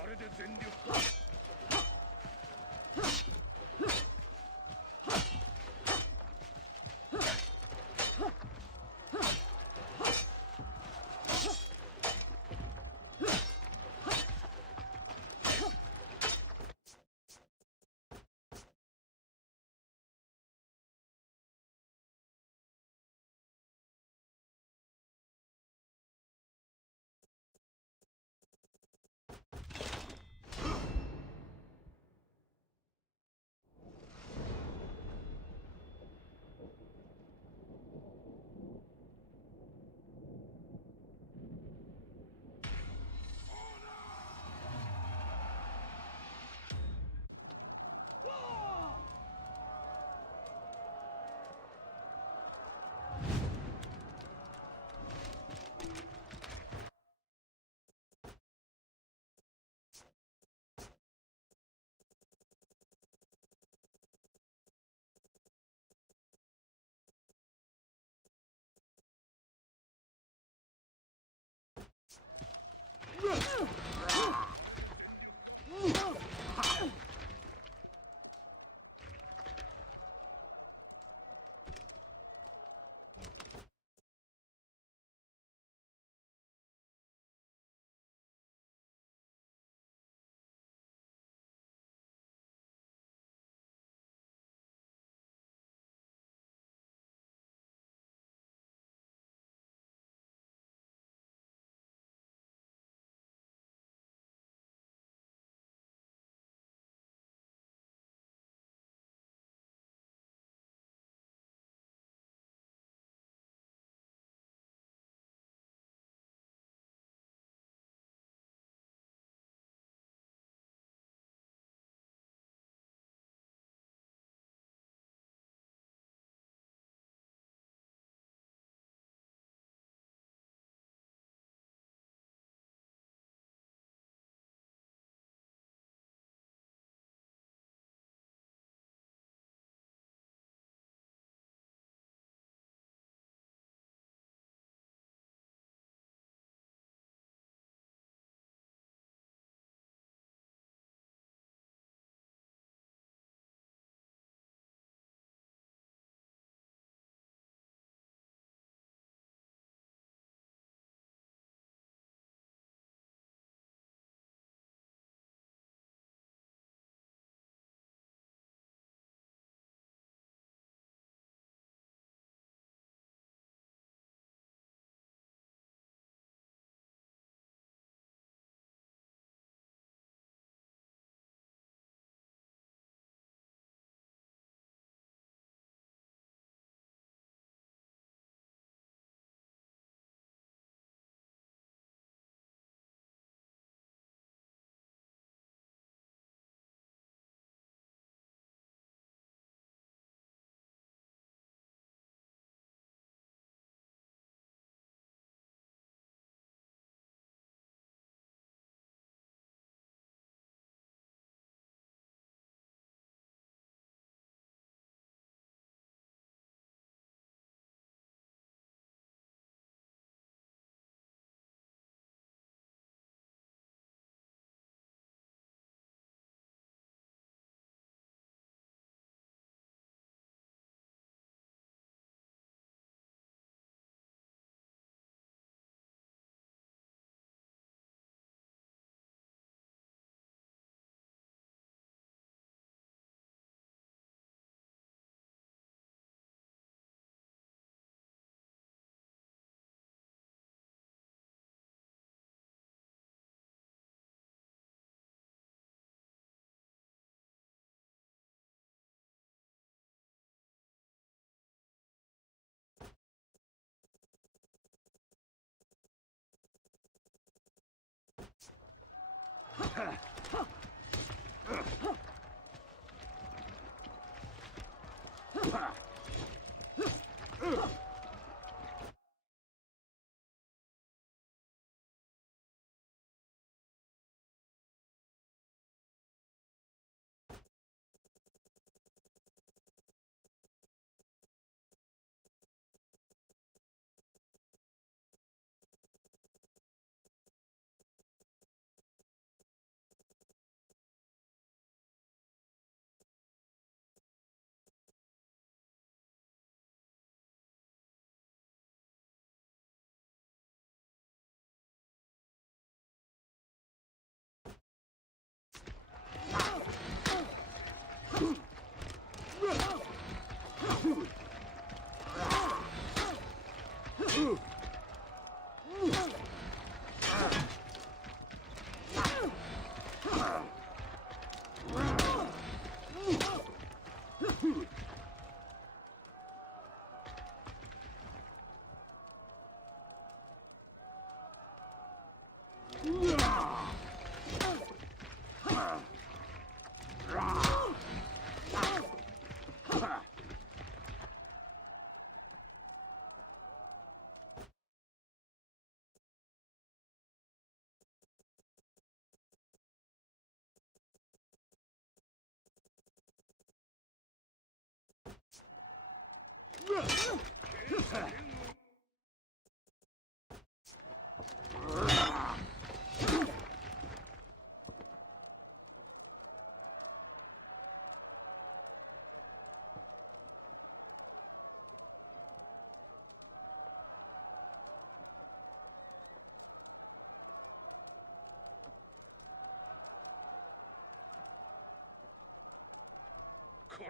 あれで全力か。こ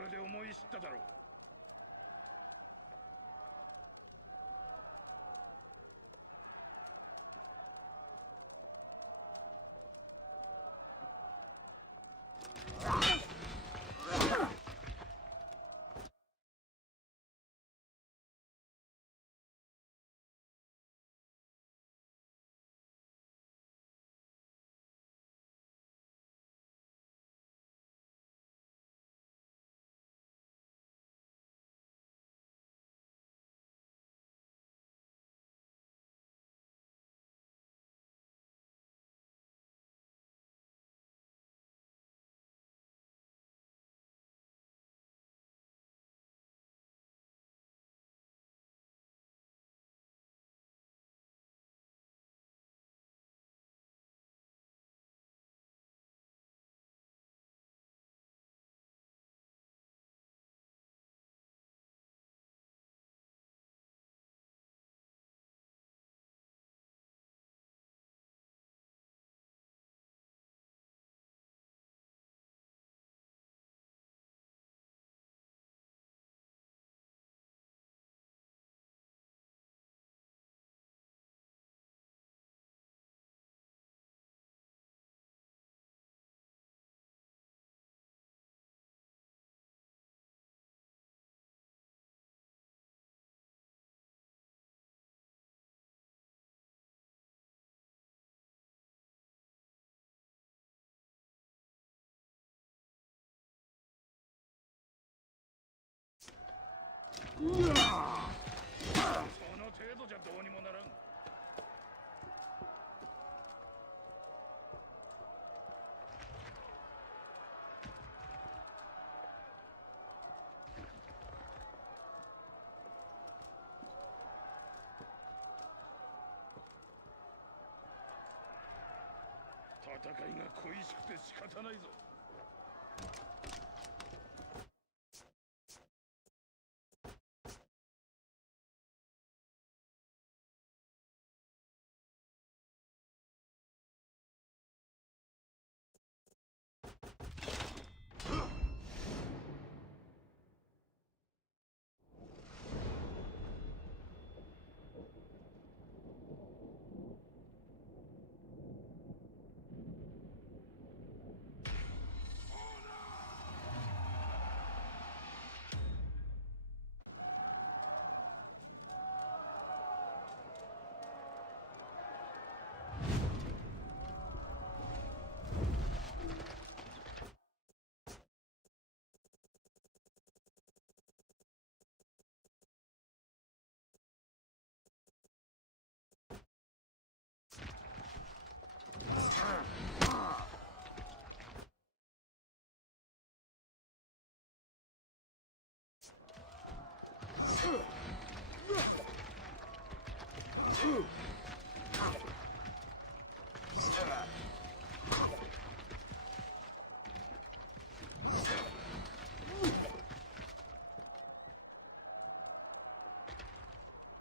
れで思い知っただろう。その程度じゃどうにもならん。戦いが恋しくて仕方ないぞ。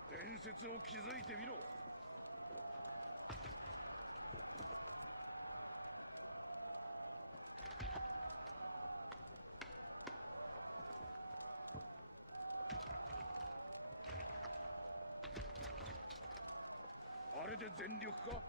伝説を築いてみろ。あれで全力か。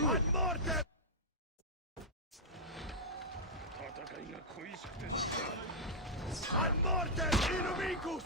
Ad mortem! 戦いが恋しくてしかない。Ad mortem inimicus!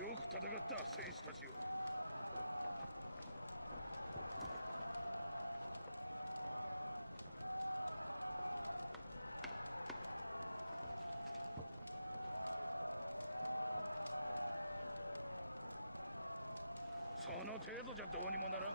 よく戦った選手たちよ。その程度じゃどうにもならん。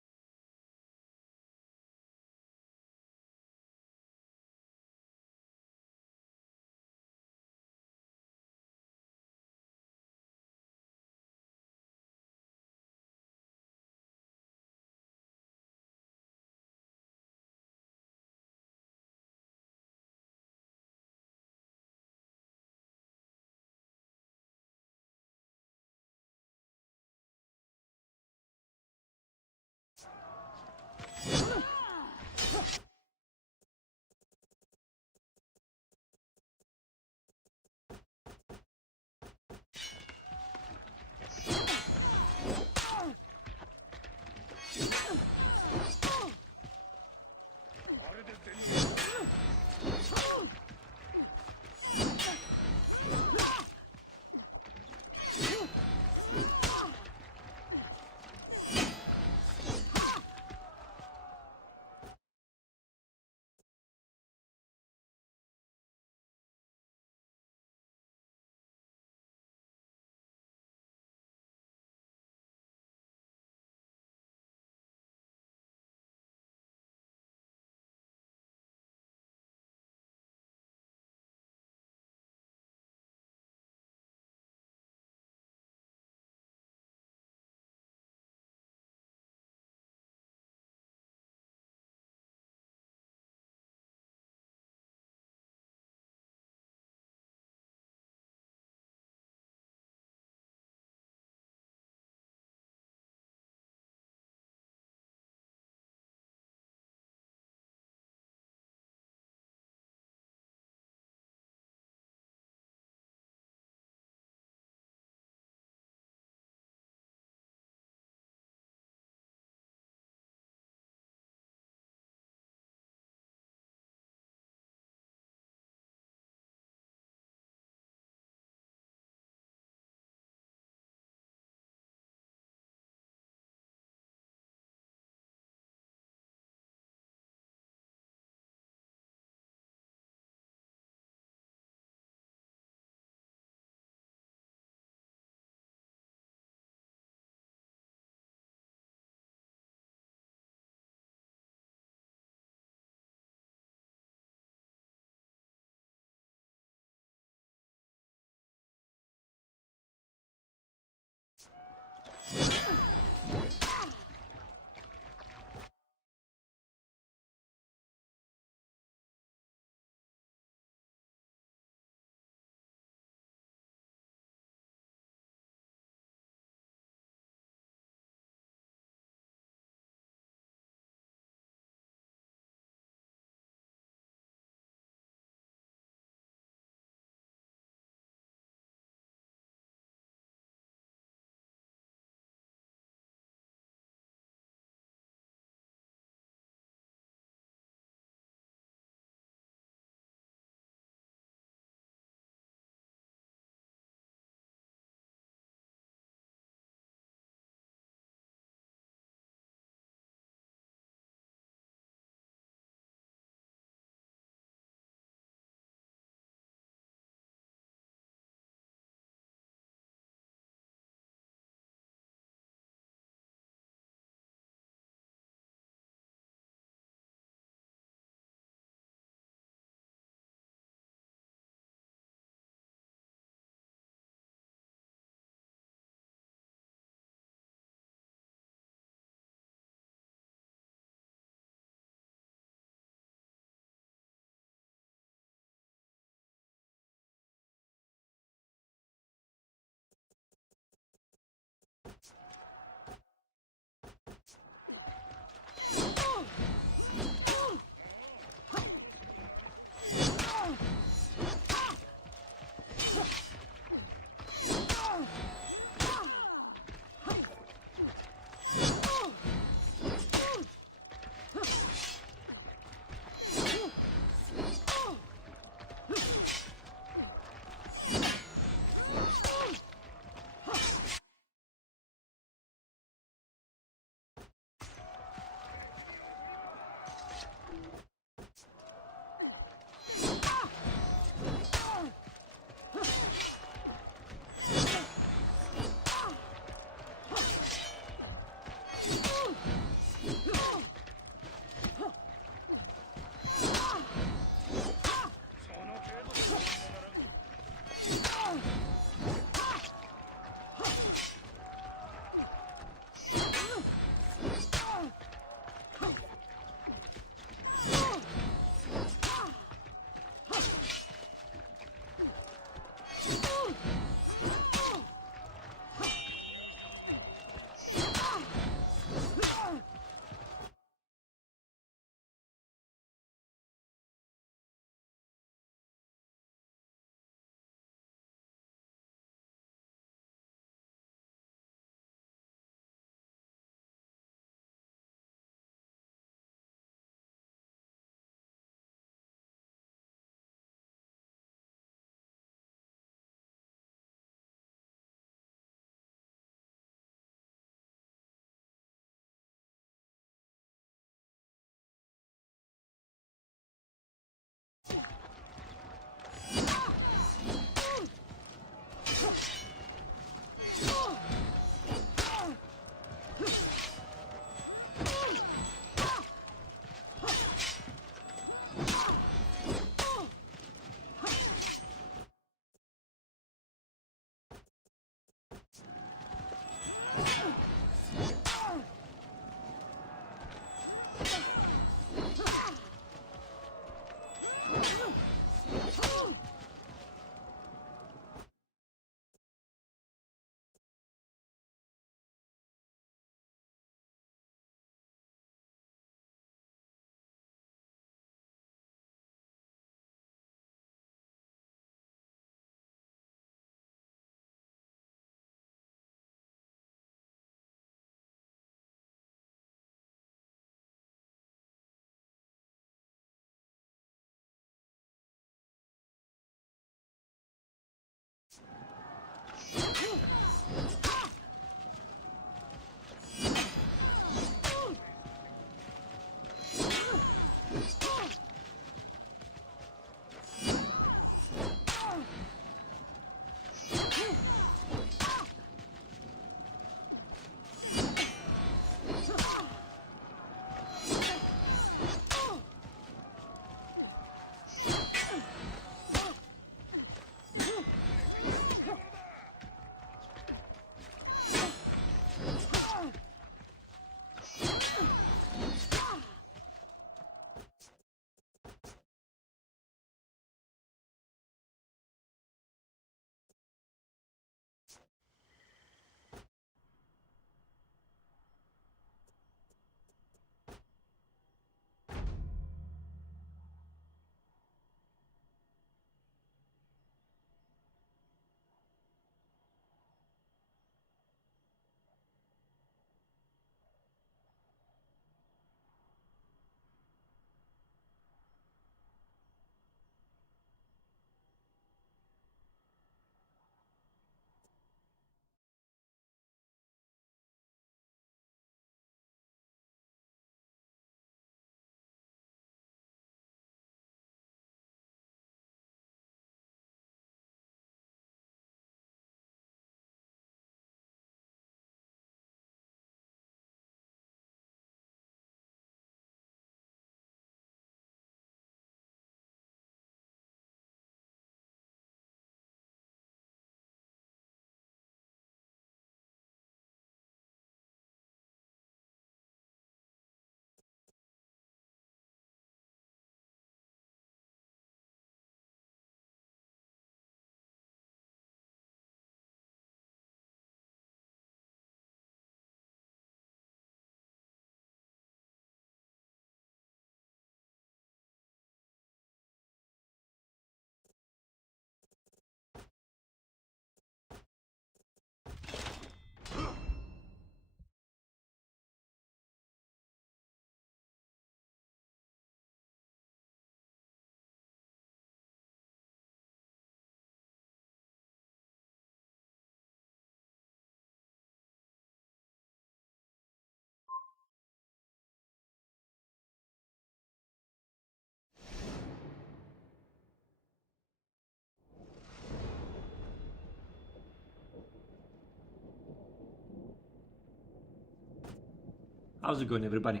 How's it going, everybody?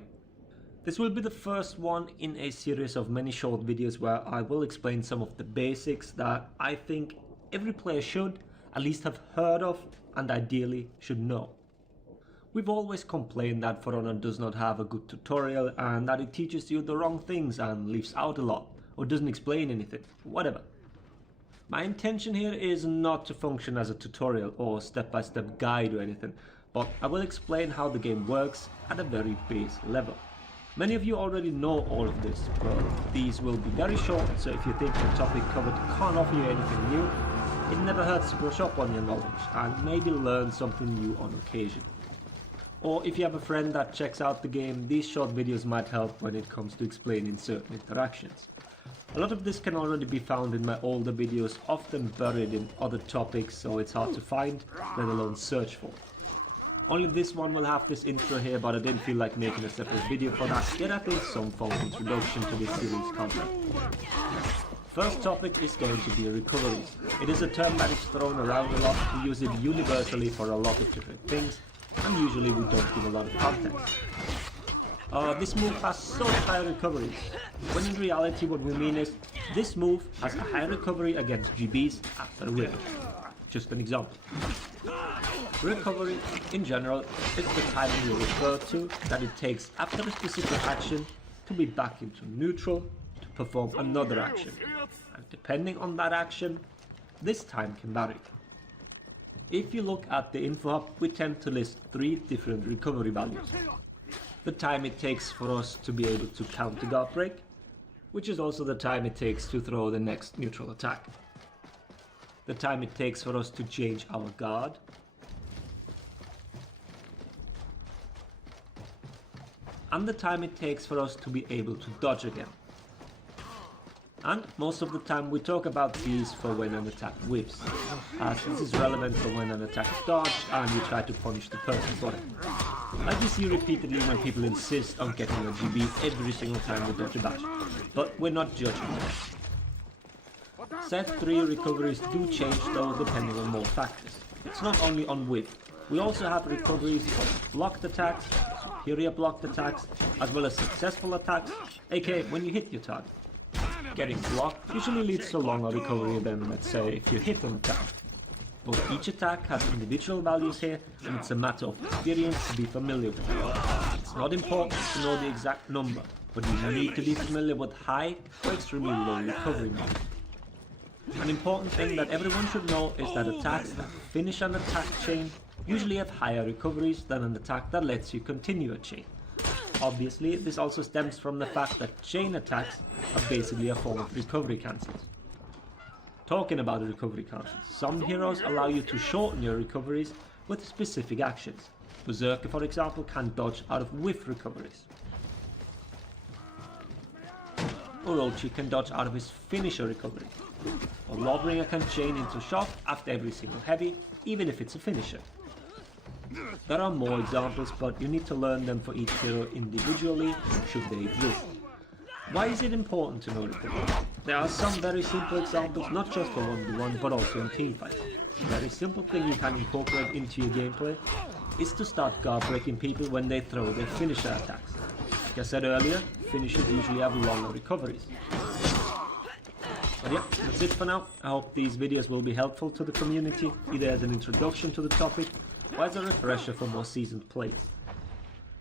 This will be the first one in a series of many short videos where I will explain some of the basics that I think every player should at least have heard of and ideally should know. We've always complained that For Honor does not have a good tutorial and that it teaches you the wrong things and leaves out a lot or doesn't explain anything, whatever. My intention here is not to function as a tutorial or step-by-step guide or anything, but I will explain how the game works at a very base level. Many of you already know all of this, but these will be very short, so if you think the topic covered can't offer you anything new, it never hurts to brush up on your knowledge and maybe learn something new on occasion. Or if you have a friend that checks out the game, these short videos might help when it comes to explaining certain interactions. A lot of this can already be found in my older videos, often buried in other topics, so it's hard to find, let alone search for. Only this one will have this intro here, but I didn't feel like making a separate video for that, yet I think some form of introduction to this series content. First topic is going to be recoveries. It is a term that is thrown around a lot. We use it universally for a lot of different things, and usually we don't give a lot of context. This move has such high recoveries, when in reality what we mean is this move has a high recovery against GBs after a whip. Just an example. Recovery in general is the time we refer to that it takes after a specific action to be back into neutral to perform another action, and depending on that action, this time can vary. If you look at the info hub, we tend to list 3 different recovery values. The time it takes for us to be able to counter guard break, which is also the time it takes to throw the next neutral attack. The time it takes for us to change our guard. And the time it takes for us to be able to dodge again. And most of the time we talk about these for when an attack whiffs, as this is relevant for when an attack is dodged and you try to punish the person for it. Like you see repeatedly when people insist on getting a GB every single time they dodge a bash, but we're not judging that. Set 3 recoveries do change though depending on more factors. It's not only on whiff, we also have recoveries for blocked attacks, superior blocked attacks, as well as successful attacks, aka when you hit your target. Getting blocked usually leads to longer recovery than, let's say, if you hit an attack. But each attack has individual values here, and it's a matter of experience to be familiar with it. It's not important to know the exact number, but you need to be familiar with high or extremely low recovery numbers. An important thing that everyone should know is that attacks that finish an attack chain usually have higher recoveries than an attack that lets you continue a chain. Obviously, this also stems from the fact that chain attacks are basically a form of recovery cancels. Talking about recovery cancels, some heroes allow you to shorten your recoveries with specific actions. Berserker, for example, can dodge out of whiff recoveries. Orochi can dodge out of his finisher recovery. Or Lawbringer can chain into shock after every single heavy, even if it's a finisher. There are more examples, but you need to learn them for each hero individually, should they exist. Why is it important to know recovery? There are some very simple examples, not just for 1v1, but also in teamfights. A very simple thing you can incorporate into your gameplay is to start guard breaking people when they throw their finisher attacks. Like I said earlier, finishers usually have longer recoveries. But yeah, that's it for now. I hope these videos will be helpful to the community, either as an introduction to the topic or as a refresher for more seasoned players.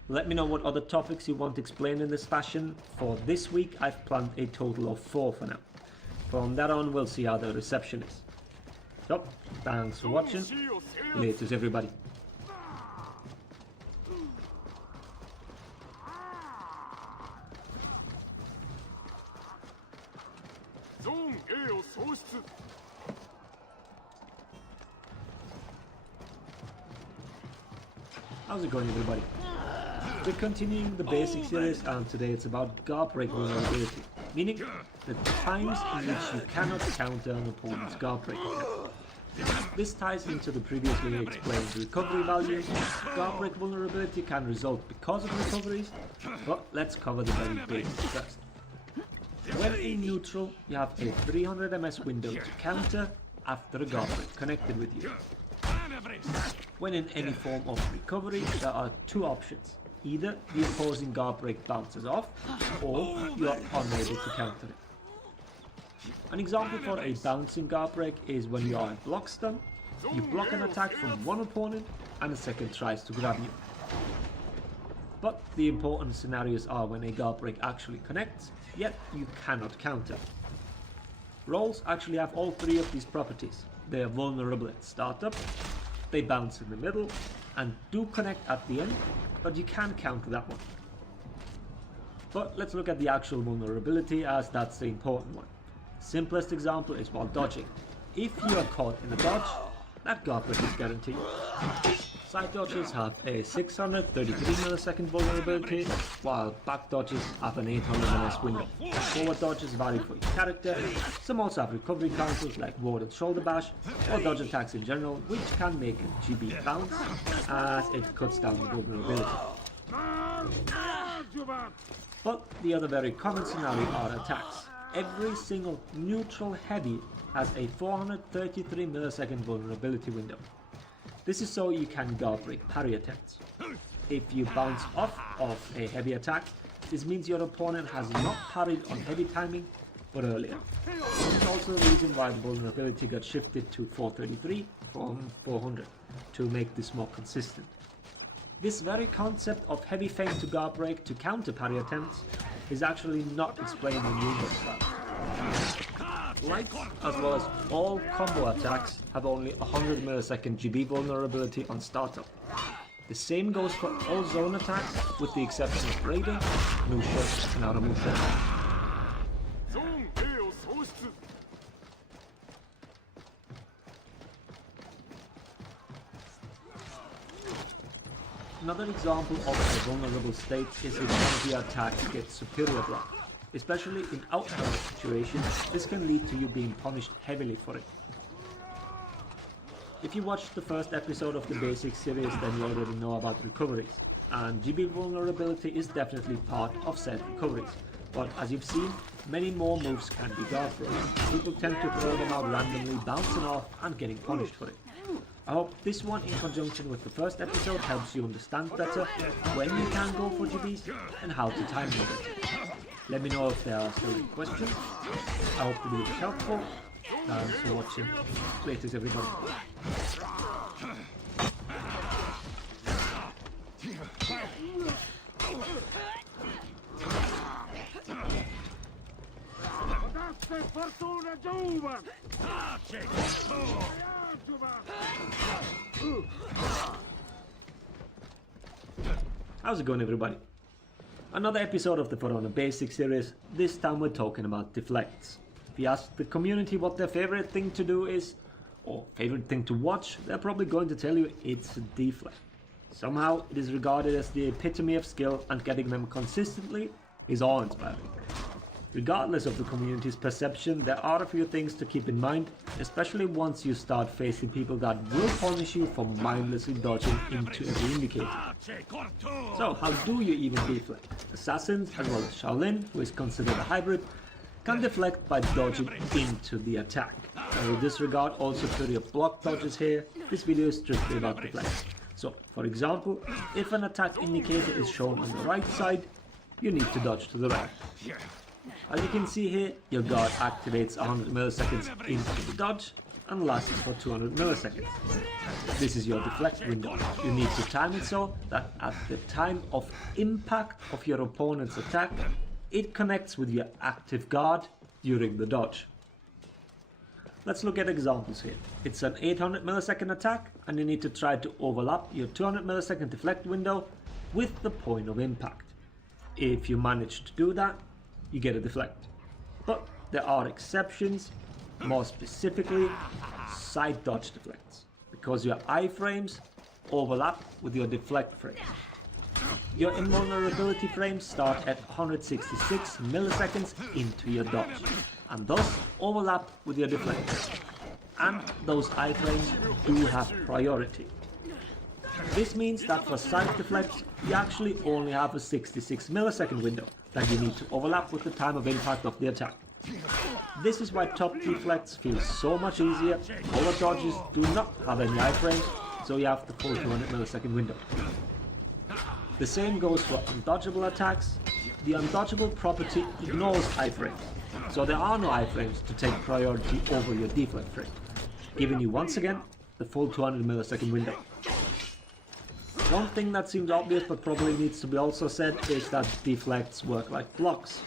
Let me know what other topics you want explained in this fashion. For this week, I've planned a total of 4 for now. From that on, we'll see how the reception is. So, thanks for watching. Laters, everybody. How's it going, everybody? We're continuing the basic series, and today it's about guard break vulnerability, meaning the times in which you cannot counter an opponent's guard break attack. This ties into the previously explained recovery values. Guard break vulnerability can result because of recoveries, but let's cover the very basics first. When in neutral, you have a 300 ms window to counter after a guard break connected with you. When in any form of recovery, there are 2 options. either the opposing guard break bounces off, or you are unable to counter it. An example for a bouncing guard break is when you are in block stun, you block an attack from one opponent and a second tries to grab you. But the important scenarios are when a guard break actually connects, yet you cannot counter. Rolls actually have all three of these properties. They are vulnerable at startup, they bounce in the middle, and do connect at the end, but you can counter that one. But let's look at the actual vulnerability, as that's the important one. Simplest example is while dodging. If you are caught in a dodge, that guard break is guaranteed. Side dodges have a 633 millisecond vulnerability, while back dodges have an 800 ms window. Forward dodges vary for each character. Some also have recovery counters like ward and shoulder bash, or dodge attacks in general, which can make a GB bounce as it cuts down the vulnerability. But the other very common scenario are attacks. Every single neutral heavy has a 433 millisecond vulnerability window. This is so you can guard break parry attempts. If you bounce off of a heavy attack, this means your opponent has not parried on heavy timing, but earlier. This is also the reason why the vulnerability got shifted to 433 from 400, to make this more consistent. This very concept of heavy feint to guard break to counter parry attempts is actually not explained in Rumble style. Lights, as well as all combo attacks, have only 100 millisecond GB vulnerability on startup. The same goes for all zone attacks, with the exception of Raiding, Nusha, and Aramusha. Another example of a vulnerable state is if one of the attacks gets superior block. Especially in outbound situations, this can lead to you being punished heavily for it. If you watched the first episode of the basic series, then you already know about recoveries, and GB vulnerability is definitely part of said recoveries. But as you've seen, many more moves can be guard broken. People tend to throw them out randomly, bouncing off and getting punished for it. I hope this one, in conjunction with the first episode, helps you understand better when you can go for GBs and how to time them better. Let me know if there are still any questions. I hope the video was helpful. Thanks for watching. Laters, everybody. How's it going, everybody? Another episode of the For Honor Basic series. This time we're talking about deflects. If you ask the community what their favorite thing to do is, or favorite thing to watch, they're probably going to tell you it's a deflect. Somehow it is regarded as the epitome of skill, and getting them consistently is awe-inspiring. Regardless of the community's perception, there are a few things to keep in mind, especially once you start facing people that will punish you for mindlessly dodging into every indicator. So how do you even deflect? Assassins, as well as Shaolin, who is considered a hybrid, can deflect by dodging into the attack. I will disregard all superior block dodges here. This video is strictly about deflects. So, for example, if an attack indicator is shown on the right side, you need to dodge to the right. As you can see here, your guard activates 100 milliseconds into the dodge and lasts for 200 milliseconds. This is your deflect window. You need to time it so that at the time of impact of your opponent's attack, it connects with your active guard during the dodge. Let's look at examples here. It's an 800 millisecond attack, and you need to try to overlap your 200 millisecond deflect window with the point of impact. If you manage to do that, you get a deflect. But there are exceptions, more specifically side dodge deflects, because your iframes overlap with your deflect frames. Your invulnerability frames start at 166 milliseconds into your dodge, and thus overlap with your deflect. And those iframes do have priority. This means that for side deflects, you actually only have a 66 millisecond window that you need to overlap with the time of impact of the attack. This is why top deflects feel so much easier. Lower dodges do not have any iframes, so you have the full 200 millisecond window. The same goes for undodgeable attacks. The undodgeable property ignores iframes, so there are no iframes to take priority over your deflect frame, giving you once again the full 200 millisecond window. One thing that seems obvious but probably needs to be also said is that deflects work like blocks.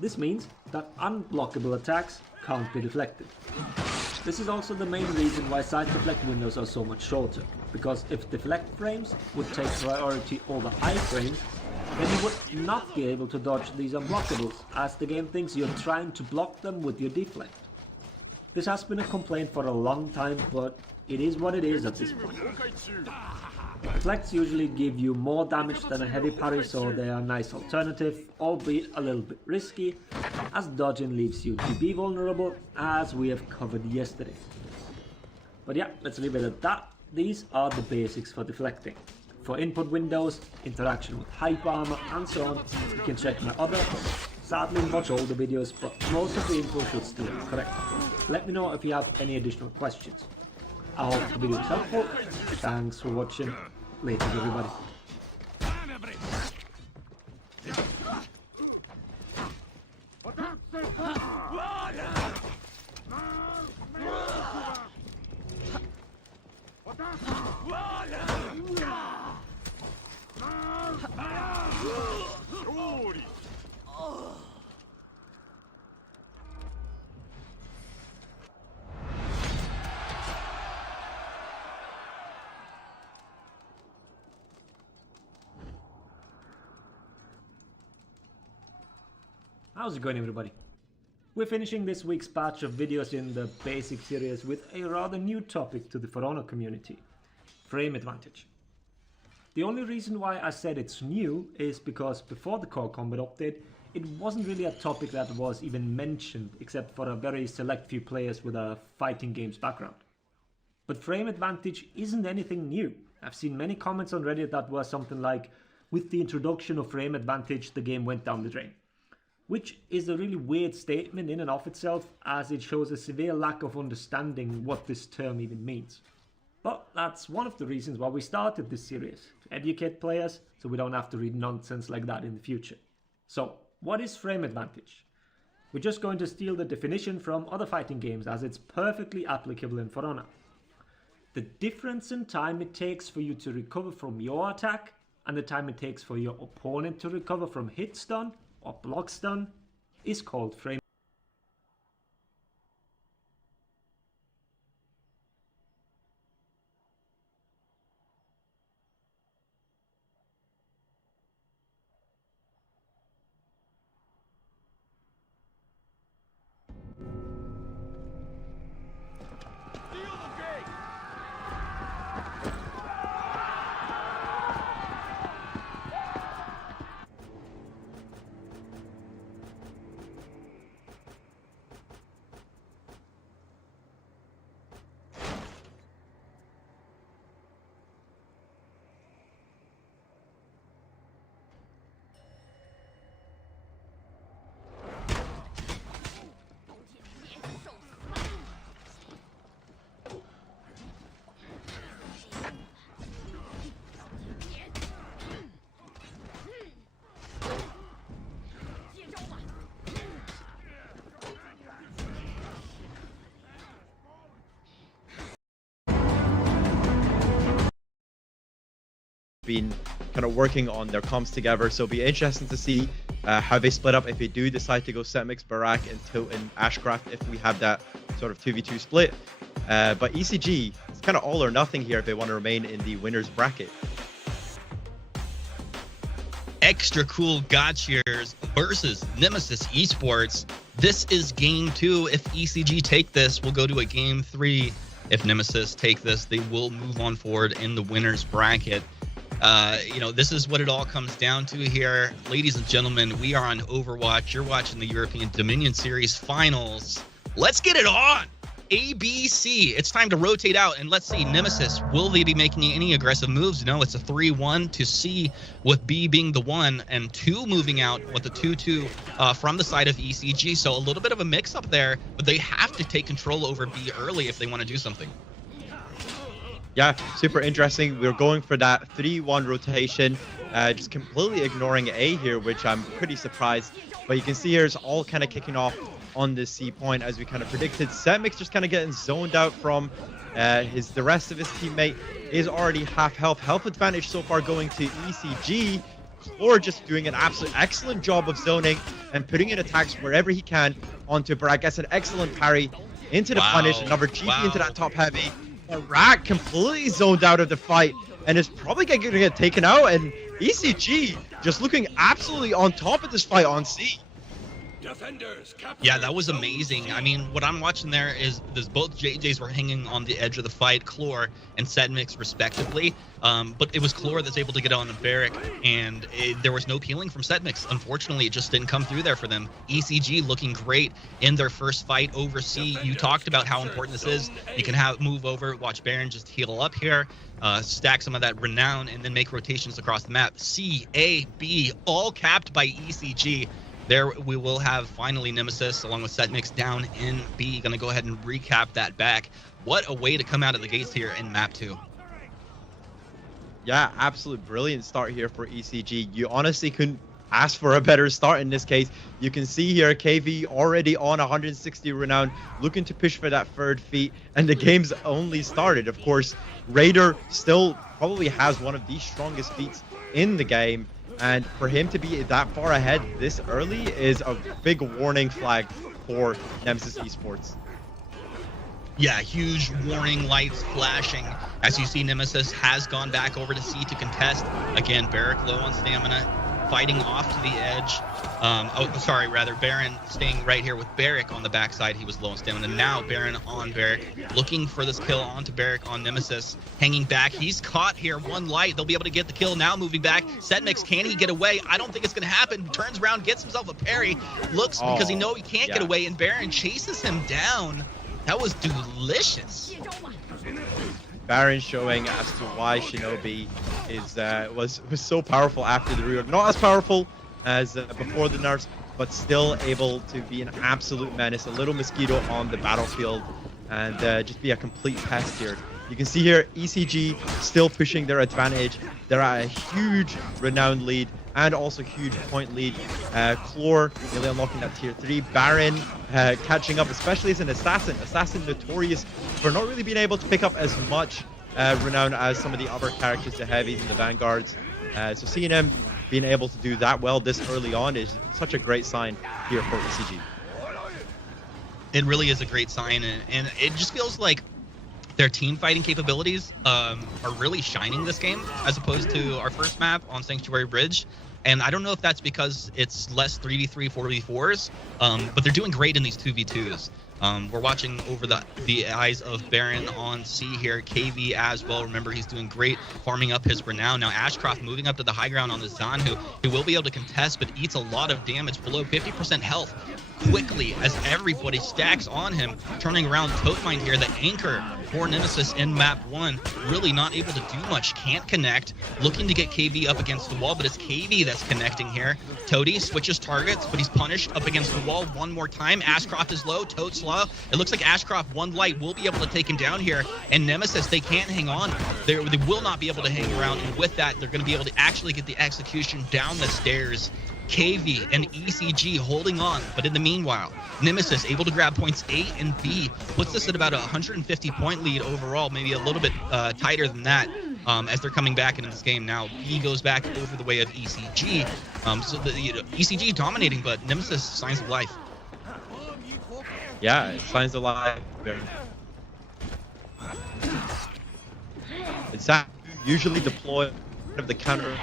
This means that unblockable attacks can't be deflected. This is also the main reason why side deflect windows are so much shorter, because if deflect frames would take priority over iframes, then you would not be able to dodge these unblockables, as the game thinks you're trying to block them with your deflect. This has been a complaint for a long time, but it is what it is at this point. Deflects usually give you more damage than a heavy parry, so they are a nice alternative, albeit a little bit risky, as dodging leaves you GB vulnerable, as we have covered yesterday. But yeah, let's leave it at that. These are the basics for deflecting. For input windows, interaction with hyper armor, and so on, you can check my other, sadly much older videos, but most of the info should still be correct. Let me know if you have any additional questions. I hope the video was helpful. Thanks for watching. Later, everybody. How's it going, everybody? We're finishing this week's batch of videos in the basic series with a rather new topic to the For Honor community: frame advantage. The only reason why I said it's new is because before the core combat update, it wasn't really a topic that was even mentioned, except for a very select few players with a fighting games background. But frame advantage isn't anything new. I've seen many comments on Reddit that were something like, with the introduction of frame advantage, the game went down the drain. Which is a really weird statement in and of itself, as it shows a severe lack of understanding what this term even means. But that's one of the reasons why we started this series, to educate players so we don't have to read nonsense like that in the future. So, what is frame advantage? We're just going to steal the definition from other fighting games, as it's perfectly applicable in For Honor. The difference in time it takes for you to recover from your attack and the time it takes for your opponent to recover from hit stun or block stun is called frame. Been kind of working on their comps together, so it'll be interesting to see how they split up if they do decide to go Setmix, Barak, and Tilt and Ashcraft if we have that sort of 2v2 split. But ECG, it's kind of all or nothing here if they want to remain in the winner's bracket. Extra cool God Cheers versus Nemesis Esports. This is game 2. If ECG take this, we'll go to a game 3. If Nemesis take this, they will move on forward in the winner's bracket. You know, this is what it all comes down to here. Ladies and gentlemen, we are on Overwatch. You're watching the European Dominion Series Finals. Let's get it on! ABC. It's time to rotate out, and let's see, Nemesis, will they be making any aggressive moves? No, it's a 3-1 to C, with B being the 1, and 2 moving out with the 2-2 from the side of ECG. So a little bit of a mix-up there, but they have to take control over B early if they want to do something. Yeah, super interesting. We're going for that 3-1 rotation. just completely ignoring A here, which I'm pretty surprised. But you can see here it's all kind of kicking off on this C point as we kind of predicted. Setmix just kind of getting zoned out from the rest of his teammate is already half health. Health advantage so far going to ECG. Clore just doing an absolute excellent job of zoning and putting in attacks wherever he can onto Barak. Gets an excellent parry into the punish. Another GP into that top heavy. Barak completely zoned out of the fight and is probably going to get taken out. And ECG just looking absolutely on top of this fight on C. Yeah, that was amazing. I mean, what I'm watching there is both JJs were hanging on the edge of the fight, Clore and Setmix respectively. But it was Clore that's able to get on Barrick, and there was no peeling from Setmix. Unfortunately, it just didn't come through there for them. ECG looking great in their first fight over C. You talked about how important this is. You can move over, watch Baron just heal up here, stack some of that renown, and then make rotations across the map. C, A, B, all capped by ECG. There we will have finally Nemesis along with Setmix down in B. Gonna go ahead and recap that back. What a way to come out of the gates here in map 2. Yeah, absolute brilliant start here for ECG. You honestly couldn't ask for a better start in this case. You can see here KV already on 160 renown, looking to push for that third feat, and the game's only started. Of course, Raider still probably has one of the strongest feats in the game. And for him to be that far ahead this early is a big warning flag for Nemesis Esports. Yeah, huge warning lights flashing as you see Nemesis has gone back over to C to contest. Again, Barrick low on stamina, fighting off to the edge. Baron staying right here with Barrick on the backside. He was low on stamina. Now Baron on Barrick, looking for this kill onto Barrick on Nemesis. Hanging back. He's caught here. One light. They'll be able to get the kill now. Moving back. Setmix, can he get away? I don't think it's going to happen. Turns around, gets himself a parry. Looks because he knows he can't get away, and Baron chases him down. That was delicious. Baron showing as to why Shinobi was so powerful after the rework. Not as powerful as before the nerfs, but still able to be an absolute menace, a little mosquito on the battlefield, and just be a complete pest here. You can see here ECG still pushing their advantage. They're at a huge renowned lead and also huge point lead. Clore nearly unlocking that tier 3. Baron catching up, especially as an assassin. Assassin notorious for not really being able to pick up as much renown as some of the other characters, the heavies and the vanguards. So seeing him being able to do that well this early on is such a great sign here for ECG. It really is a great sign, and it just feels like their team fighting capabilities are really shining this game as opposed to our first map on Sanctuary Bridge. And I don't know if that's because it's less 3v3, 4v4s, but they're doing great in these 2v2s. We're watching over the eyes of Baron on C here, KV as well. Remember, he's doing great, farming up his renown. Now Ashcroft moving up to the high ground on the Zan, who will be able to contest, but eats a lot of damage, below 50% health quickly as everybody stacks on him. Turning around Totemind here, the anchor for Nemesis in map 1, really not able to do much, can't connect, looking to get KV up against the wall, but it's KV that's connecting here. Toady switches targets, but he's punished up against the wall one more time. Ashcroft is low, Toad's low. It looks like Ashcroft, one light, will be able to take him down here, and Nemesis, they can't hang on. They will not be able to hang around, and with that, they're going to be able to actually get the execution down the stairs. KV and ECG holding on, but in the meanwhile, Nemesis able to grab points A and B, puts this at about a 150 point lead overall, maybe a little bit tighter than that, as they're coming back into this game. Now B goes back over the way of ECG, so the ECG dominating, but Nemesis signs of life. Yeah, signs of life. It's that usually deploy of the counter.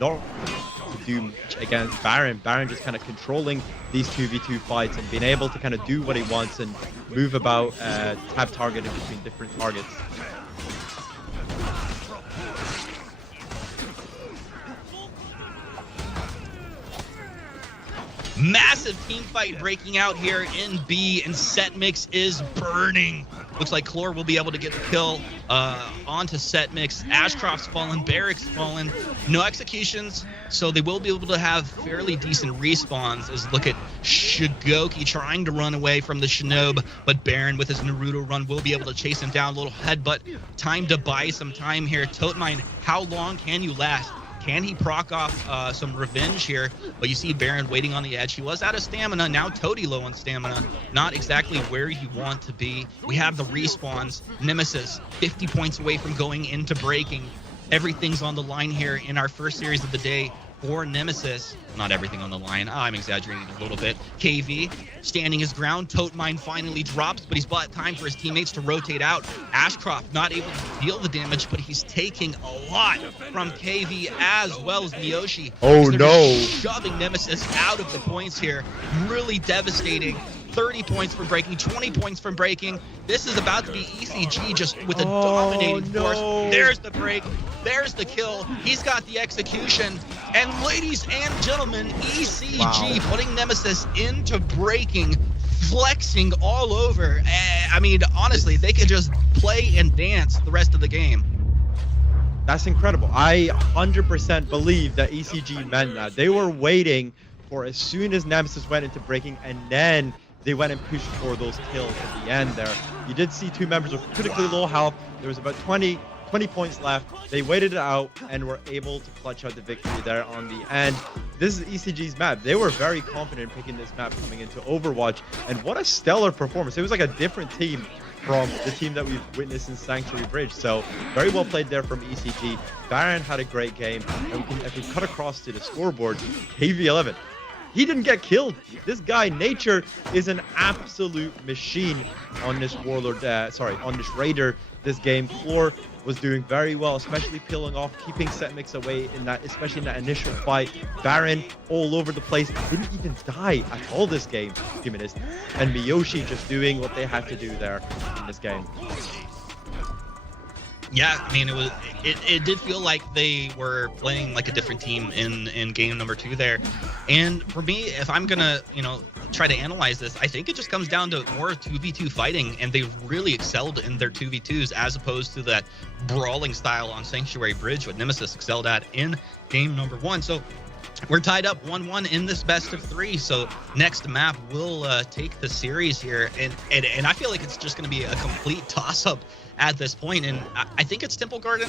Not to do much against Baron. Baron just kind of controlling these 2v2 fights and being able to kind of do what he wants and move about, tab targeting between different targets. Massive team fight breaking out here in B, and Setmix is burning Looks like Chlor will be able to get the kill onto Setmix. Ashcroft's fallen, Barrick's fallen. No executions, so they will be able to have fairly decent respawns. As look at Shigoki trying to run away from the Shinob, but Baron with his Naruto run will be able to chase him down. A little headbutt. Time to buy some time here. Totemine, how long can you last? Can he proc off some revenge here? But you see Baron waiting on the edge. He was out of stamina. Now Toady low on stamina. Not exactly where you want to be. We have the respawns. Nemesis 50 points away from going into breaking. Everything's on the line here in our first series of the day for Nemesis. Not everything on the line. I'm exaggerating a little bit. KV standing his ground. Totemine finally drops, but he's bought time for his teammates to rotate out. Ashcroft not able to deal the damage, but he's taking a lot from KV as well as Miyoshi. Oh They're no! just shoving Nemesis out of the points here. Really devastating. 30 points from breaking, 20 points from breaking. This is about to be ECG just with a dominating force. There's the break. There's the kill. He's got the execution. And ladies and gentlemen, ECG putting Nemesis into breaking, flexing all over. I mean, honestly, they could just play and dance the rest of the game. That's incredible. I 100% believe that ECG meant that. They were waiting for as soon as Nemesis went into breaking, and then they went and pushed for those kills at the end there. You did see two members with critically low health. There was about 20 points left. They waited it out and were able to clutch out the victory there on the end. This is ECG's map. They were very confident in picking this map coming into Overwatch, and what a stellar performance. It was like a different team from the team that we've witnessed in Sanctuary Bridge. So very well played there from ECG. Baron had a great game, and if we cut across to the scoreboard, KV11. He didn't get killed. This guy, Nature, is an absolute machine on this Warlord, on this Raider this game. Chlor was doing very well, especially peeling off, keeping Setmix away in that, especially in that initial fight. Baron all over the place, didn't even die at all this game, Humanist. And Miyoshi just doing what they had to do there in this game. Yeah, I mean, it did feel like they were playing like a different team in game number 2 there. And for me, if I'm gonna, try to analyze this, I think it just comes down to more 2v2 fighting, and they really excelled in their 2v2s as opposed to that brawling style on Sanctuary Bridge, what Nemesis excelled at in game number 1. So we're tied up 1-1 in this best of 3. So next map will take the series here, and I feel like it's just going to be a complete toss-up at this point. And I think it's Temple Garden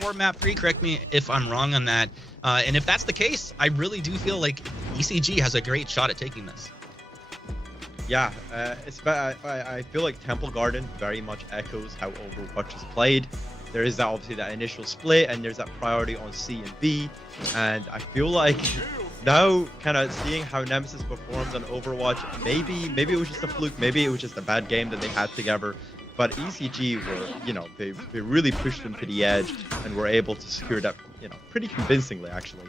for map 3. Correct me if I'm wrong on that. And if that's the case, I really do feel like ECG has a great shot at taking this. Yeah, I feel like Temple Garden very much echoes how Overwatch is played. There is obviously that initial split, and there's that priority on C and B. And I feel like now, kind of seeing how Nemesis performs on Overwatch, maybe it was just a fluke, maybe it was just a bad game that they had together. But ECG were, they really pushed them to the edge and were able to secure that, pretty convincingly, actually.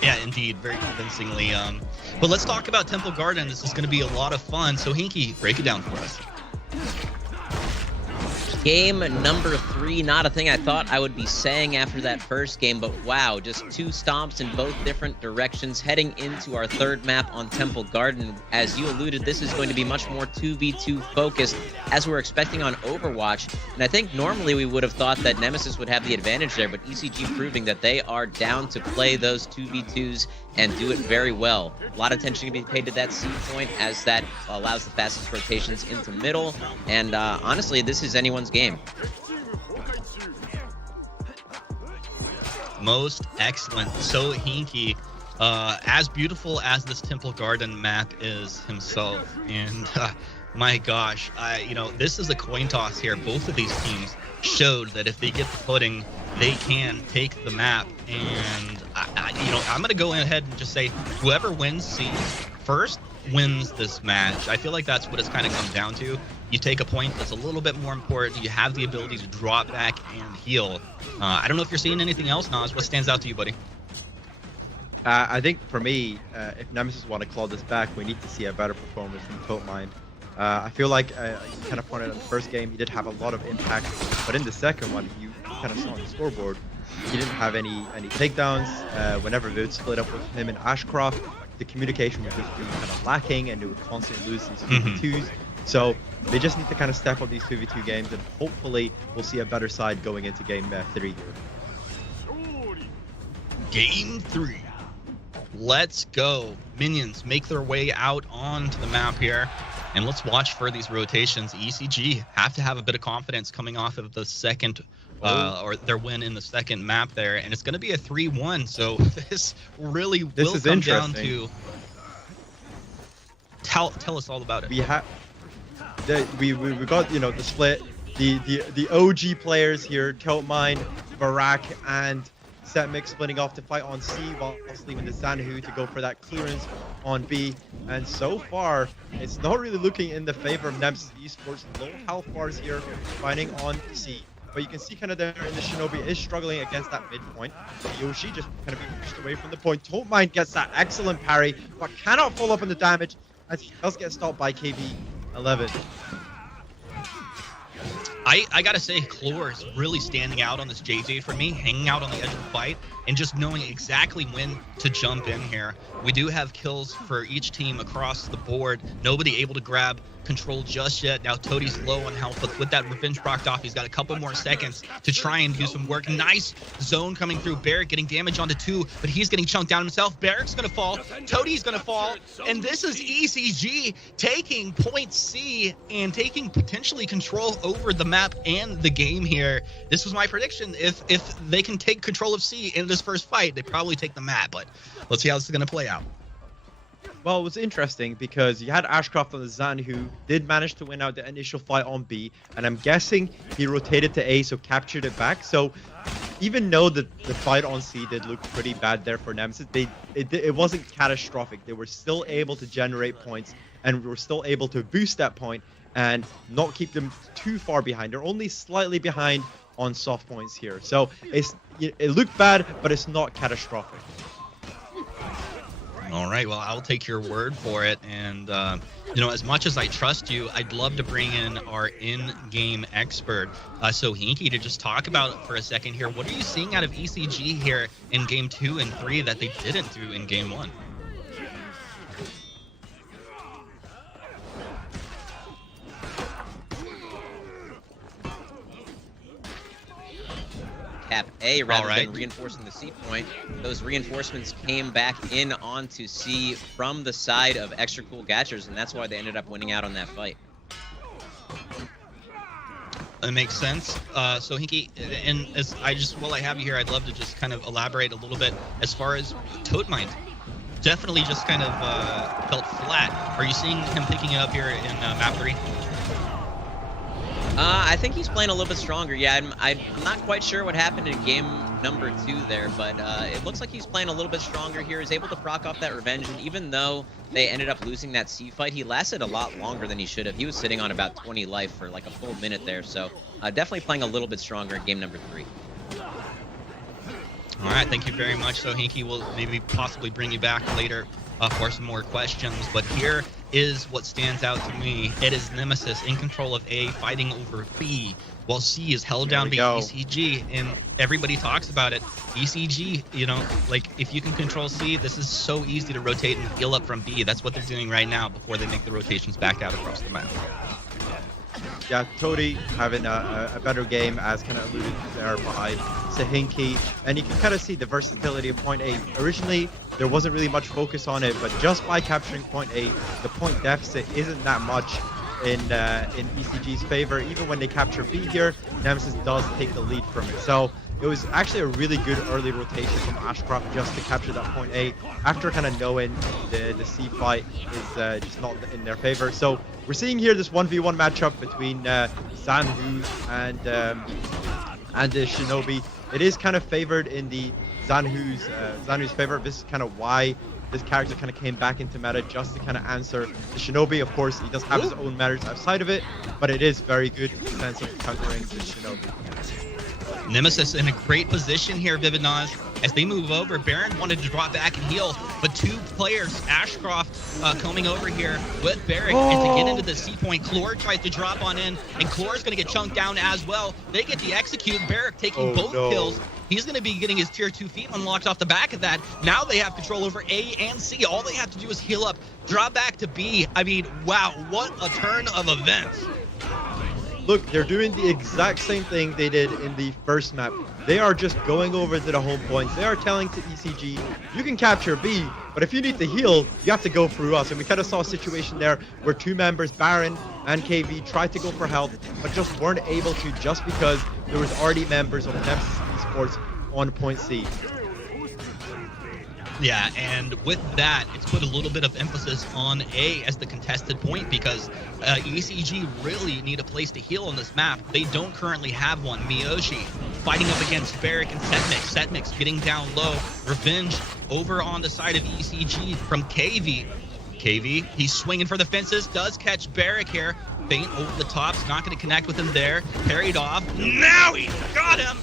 Yeah, indeed, very convincingly. But let's talk about Temple Garden. This is going to be a lot of fun. So, Hinky, break it down for us. Game number 3, not a thing I thought I would be saying after that first game, but wow, just 2 stomps in both different directions heading into our third map on Temple Garden. As you alluded, this is going to be much more 2v2 focused as we're expecting on Overwatch, and I think normally we would have thought that Nemesis would have the advantage there, but ECG proving that they are down to play those 2v2s and do it very well. A lot of attention can be paid to that C point as that allows the fastest rotations into middle, and honestly, this is anyone's game. Most excellent. So, Hinky, as beautiful as this Temple Garden map is himself, and my gosh, this is a coin toss here. Both of these teams showed that if they get the footing, they can take the map, and I'm gonna go ahead and just say whoever wins C first wins this match. I feel like that's what it's kind of come down to. You take a point that's a little bit more important. You have the ability to drop back and heal. I don't know if you're seeing anything else, Nas. What stands out to you, buddy? I think for me, if Nemesis want to claw this back, we need to see a better performance from Totemine. I feel like you kind of pointed out in the first game, he did have a lot of impact, but in the second one, you kind of saw on the scoreboard, he didn't have any takedowns. Whenever they would split up with him and Ashcroft, the communication was just being kind of lacking, and they would constantly lose these 2v2s. So they just need to kind of step up these 2v2 games, and hopefully we'll see a better side going into game 3 here. Game 3. Let's go. Minions make their way out onto the map here. And let's watch for these rotations. ECG have to have a bit of confidence coming off of the second, or their win in the second map there. And it's going to be a 3-1. So this really will come down to... Tell us all about it. We got, you know, the split. The OG players here, Toadmine, Barak, and Setmix splitting off to fight on C, while leaving the Zanhu to go for that clearance on B. And so far, it's not really looking in the favor of Nemesis Esports. Low health bars here, fighting on C. But you can see kind of there in the Shinobi is struggling against that midpoint. Yoshi just kind of being pushed away from the point. Toadmine gets that excellent parry, but cannot follow up on the damage as he does get stopped by KB11. I gotta say, Chlor is really standing out on this JJ for me, hanging out on the edge of the fight, and just knowing exactly when to jump in here. We do have kills for each team across the board. Nobody able to grab control just yet. Now Toadie's low on health, but with that revenge procced off, he's got a couple more seconds to try and do some work. Nice zone coming through. Barrick getting damage onto 2, but he's getting chunked down himself. Barrick's gonna fall, Toadie's gonna fall, and this is ECG taking point C and taking potentially control over the map and the game here. This was my prediction. If they can take control of C in this first fight, they probably take the map, but let's see how this is gonna play out. Well, it was interesting because you had Ashcroft on the Zan, who did manage to win out the initial fight on B, and I'm guessing he rotated to A, so captured it back. So even though the fight on C did look pretty bad there for Nemesis, it wasn't catastrophic. They were still able to generate points, and were still able to boost that point and not keep them too far behind. They're only slightly behind on soft points here. So it looked bad, but it's not catastrophic. All right, well, I'll take your word for it. And, you know, as much as I trust you, I'd love to bring in our in-game expert, so Hinky, to just talk about for a second here. What are you seeing out of ECG here in game 2 and 3 that they didn't do in game 1? Cap A rather than reinforcing the C point. Those reinforcements came back in onto C from the side of Extra Cool Gatchers, and that's why they ended up winning out on that fight. That makes sense. So Hinky, and while I have you here, I'd love to just kind of elaborate a little bit as far as Toadmine. Definitely just kind of felt flat. Are you seeing him picking it up here in map 3? I think he's playing a little bit stronger. Yeah, I'm not quite sure what happened in game number 2 there, but it looks like he's playing a little bit stronger here. He's able to proc off that revenge, and even though they ended up losing that C fight, he lasted a lot longer than he should have. He was sitting on about 20 life for like a full minute there, so definitely playing a little bit stronger in game number 3. All right, thank you very much. So Hinky will maybe possibly bring you back later for some more questions, but here is what stands out to me. It is Nemesis in control of A, fighting over B, while C is held down by ECG, and everybody talks about it. ECG, you know, like, if you can control C, this is so easy to rotate and heal up from B. That's what they're doing right now before they make the rotations back out across the map. Yeah, Toadie having a better game, as kind of alluded to there by Sahinki, and you can kind of see the versatility of point A. Originally, there wasn't really much focus on it, but just by capturing point A, the point deficit isn't that much in ECG's favor. Even when they capture B here, Nemesis does take the lead from it. So it was actually a really good early rotation from Ashcroft just to capture that point A, after kind of knowing the C fight is just not in their favor. So we're seeing here this 1v1 matchup between Zanhu and the Shinobi. It is kind of favored in the Zanhu's favor. This is kind of why this character kind of came back into meta, just to kind of answer the Shinobi. Of course, he does have his own matters outside of it, but it is very good in the sense of countering the Shinobi. Nemesis in a great position here, Vividnaz. As they move over, Baron wanted to drop back and heal, but two players, Ashcroft coming over here with Barrick, and to get into the C point, Chlor tries to drop on in, and Chlor's going to get chunked down as well. They get the execute, Barrick taking both kills. He's going to be getting his tier 2 feet unlocked off the back of that. Now they have control over A and C. All they have to do is heal up, drop back to B. I mean, wow, what a turn of events. Look, they're doing the exact same thing they did in the first map. They are just going over to the home points. They are telling to ECG, you can capture B, but if you need to heal, you have to go through us. And we kind of saw a situation there where two members, Baron and KV, tried to go for help, but just weren't able to just because there was already members of Nemesis Esports on point C. Yeah, and with that, it's put a little bit of emphasis on A as the contested point because ECG really need a place to heal on this map. They don't currently have one. Miyoshi fighting up against Barrick and Setmix. Setmix getting down low. Revenge over on the side of ECG from KV. KV, he's swinging for the fences, does catch Barrick here. Feint over the tops, not going to connect with him there. Parried off. Now he's got him!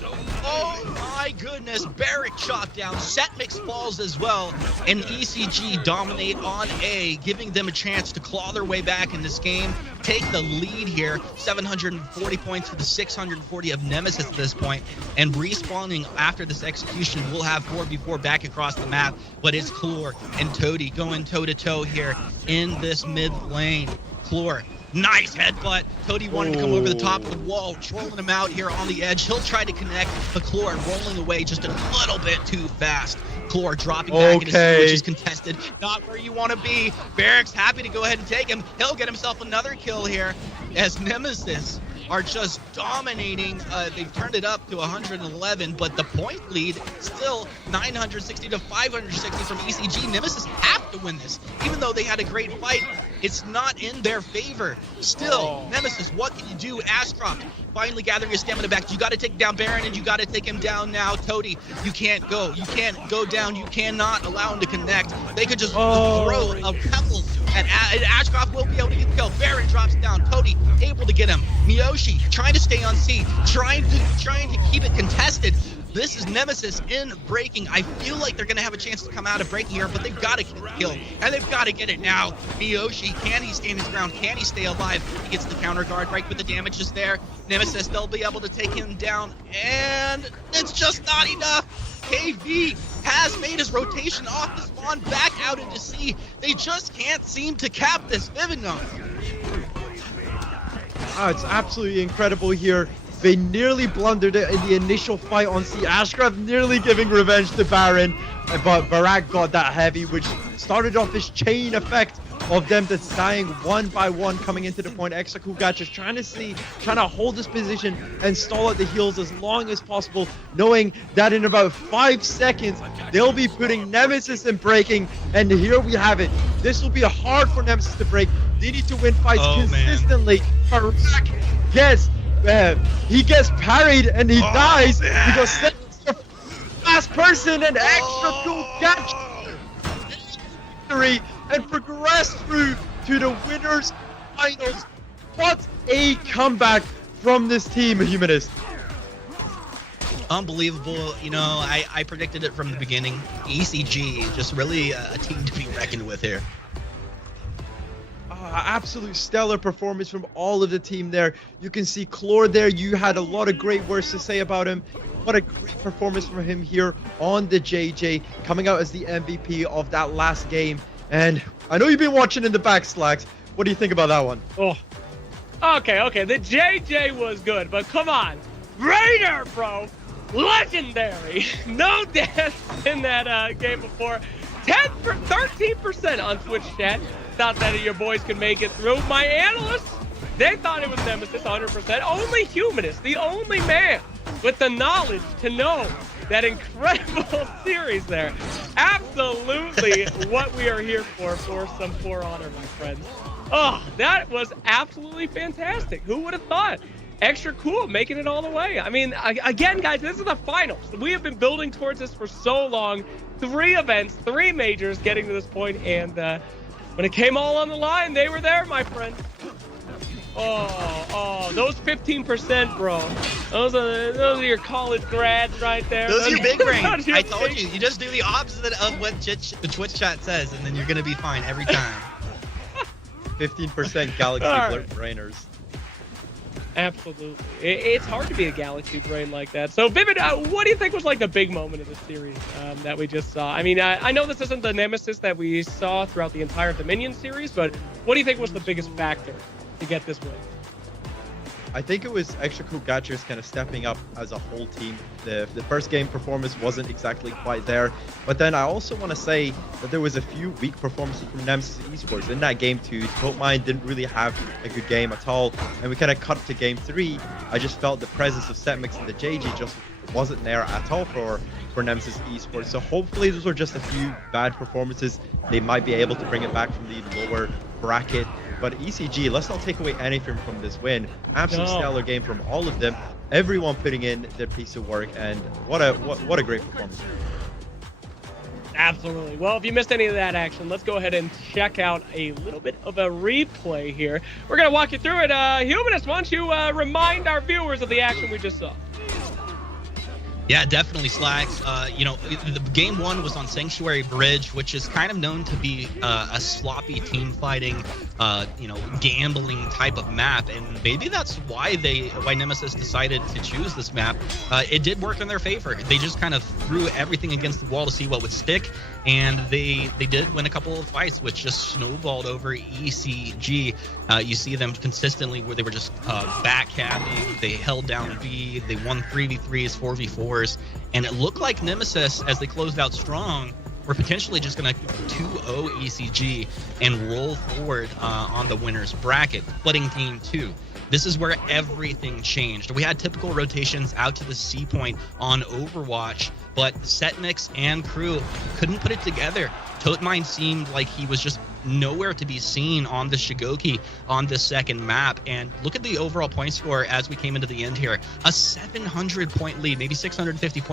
Oh my goodness, Barrick chopped down. Setmix falls as well, and ECG dominate on A, giving them a chance to claw their way back in this game, take the lead here. 740 points to the 640 of Nemesis at this point, and respawning after this execution, we'll have 4v4 back across the map, but it's Chlor and Toady going toe-to-toe here in this mid lane. Chlor, nice headbutt. Toady wanted to come over the top of the wall, trolling him out here on the edge. He'll try to connect, but Chlor rolling away just a little bit too fast. Chlor dropping back into C, which is contested. Not where you want to be. Barrick's happy to go ahead and take him. He'll get himself another kill here as Nemesis are just dominating. They've turned it up to 111, but the point lead still 960 to 560 from ECG. Nemesis have to win this, even though they had a great fight. It's not in their favor. Still, Nemesis, what can you do? Ashcroft finally gathering his stamina back. You got to take down Baron, and you got to take him down now. Toady, you can't go. You can't go down. You cannot allow him to connect. They could just throw a pebble at Ashcroft. Will be able to get the kill. Baron drops down. Toady able to get him. Miyoshi trying to stay on C, trying to keep it contested. This is Nemesis in breaking. I feel like they're going to have a chance to come out of breaking here, but they've got to get the kill, and they've got to get it now. Miyoshi, can he stand his ground? Can he stay alive? He gets the counter guard right, but the damage is there. Nemesis, they'll be able to take him down, and it's just not enough. KV has made his rotation off the spawn back out into C. They just can't seem to cap this Vividnaz. It's absolutely incredible here. They nearly blundered it in the initial fight on C. Ashcraft nearly giving revenge to Baron, but Barak got that heavy, which started off this chain effect of them just dying one by one coming into the point. Exakugach is trying to hold this position and stall at the heels as long as possible, knowing that in about 5 seconds, they'll be putting Nemesis in breaking, and here we have it. This will be hard for Nemesis to break. They need to win fights consistently. Barak he gets parried and he dies because that's the last person, and extra cool catch victory and progress through to the winners finals. What a comeback from this team, Humanist. Unbelievable. You know, I predicted it from the beginning. ECG, just really a team to be reckoned with here. Absolute stellar performance from all of the team there. You can see Chlor there. You had a lot of great words to say about him. What a great performance from him here on the JJ, coming out as the MVP of that last game. And I know you've been watching in the back, Slacks. What do you think about that one? Oh, okay. The JJ was good, but come on. Raider, bro. Legendary. No deaths in that game before. 13% on Twitch chat. Thought that your boys could make it through. My analysts, they thought it was Nemesis 100%. Only Humanist, the only man with the knowledge to know that incredible series there. Absolutely what we are here for some For Honor, my friends. Oh, that was absolutely fantastic. Who would have thought? Extra cool, making it all the way. I mean, again, guys, this is the finals. We have been building towards this for so long. 3 events, 3 majors getting to this point, and when it came all on the line, they were there, my friend. Oh, those 15%, bro. Those are your college grads right there. Those are your big brain. Those are your I told big- you. You just do the opposite of what the Twitch chat says, and then you're gonna be fine every time. 15% Galaxy All right. brainers. Absolutely. It's hard to be a Galaxy brain like that. So, Vivid, what do you think was like the big moment of the series that we just saw? I mean, I know this isn't the nemesis that we saw throughout the entire Dominion series, but what do you think was the biggest factor to get this win? I think it was Extra Cool Gatchers kind of stepping up as a whole team. The first game performance wasn't exactly quite there, but then I also want to say that there was a few weak performances from Nemesis Esports in that game too. Mine didn't really have a good game at all, and we kind of cut to game 3. I just felt the presence of Setmix and the JG just wasn't there at all for Nemesis Esports. So hopefully those were just a few bad performances. They might be able to bring it back from the lower bracket. But ECG, let's not take away anything from this win. Absolute stellar game from all of them. Everyone putting in their piece of work, and what a great performance. Absolutely. Well, if you missed any of that action, let's go ahead and check out a little bit of a replay here. We're going to walk you through it. Humanist, why don't you remind our viewers of the action we just saw? Yeah, definitely, Slacks. You know, the game 1 was on Sanctuary Bridge, which is kind of known to be a sloppy team fighting, you know, gambling type of map, and maybe that's why Nemesis decided to choose this map. It did work in their favor. They just kind of threw everything against the wall to see what would stick, and they did win a couple of fights, which just snowballed over ECG. You see them consistently where they were just backcapping. They held down B. They won 3v3s, 4v4s, and it looked like Nemesis, as they closed out strong, were potentially just going to 2-0 ECG and roll forward on the winner's bracket, splitting team 2. This is where everything changed. We had typical rotations out to the C point on Overwatch, but Setmix and crew couldn't put it together. Totemind seemed like he was just nowhere to be seen on the Shigoki on the second map. And look at the overall point score as we came into the end here. A 700 point lead, maybe 650 point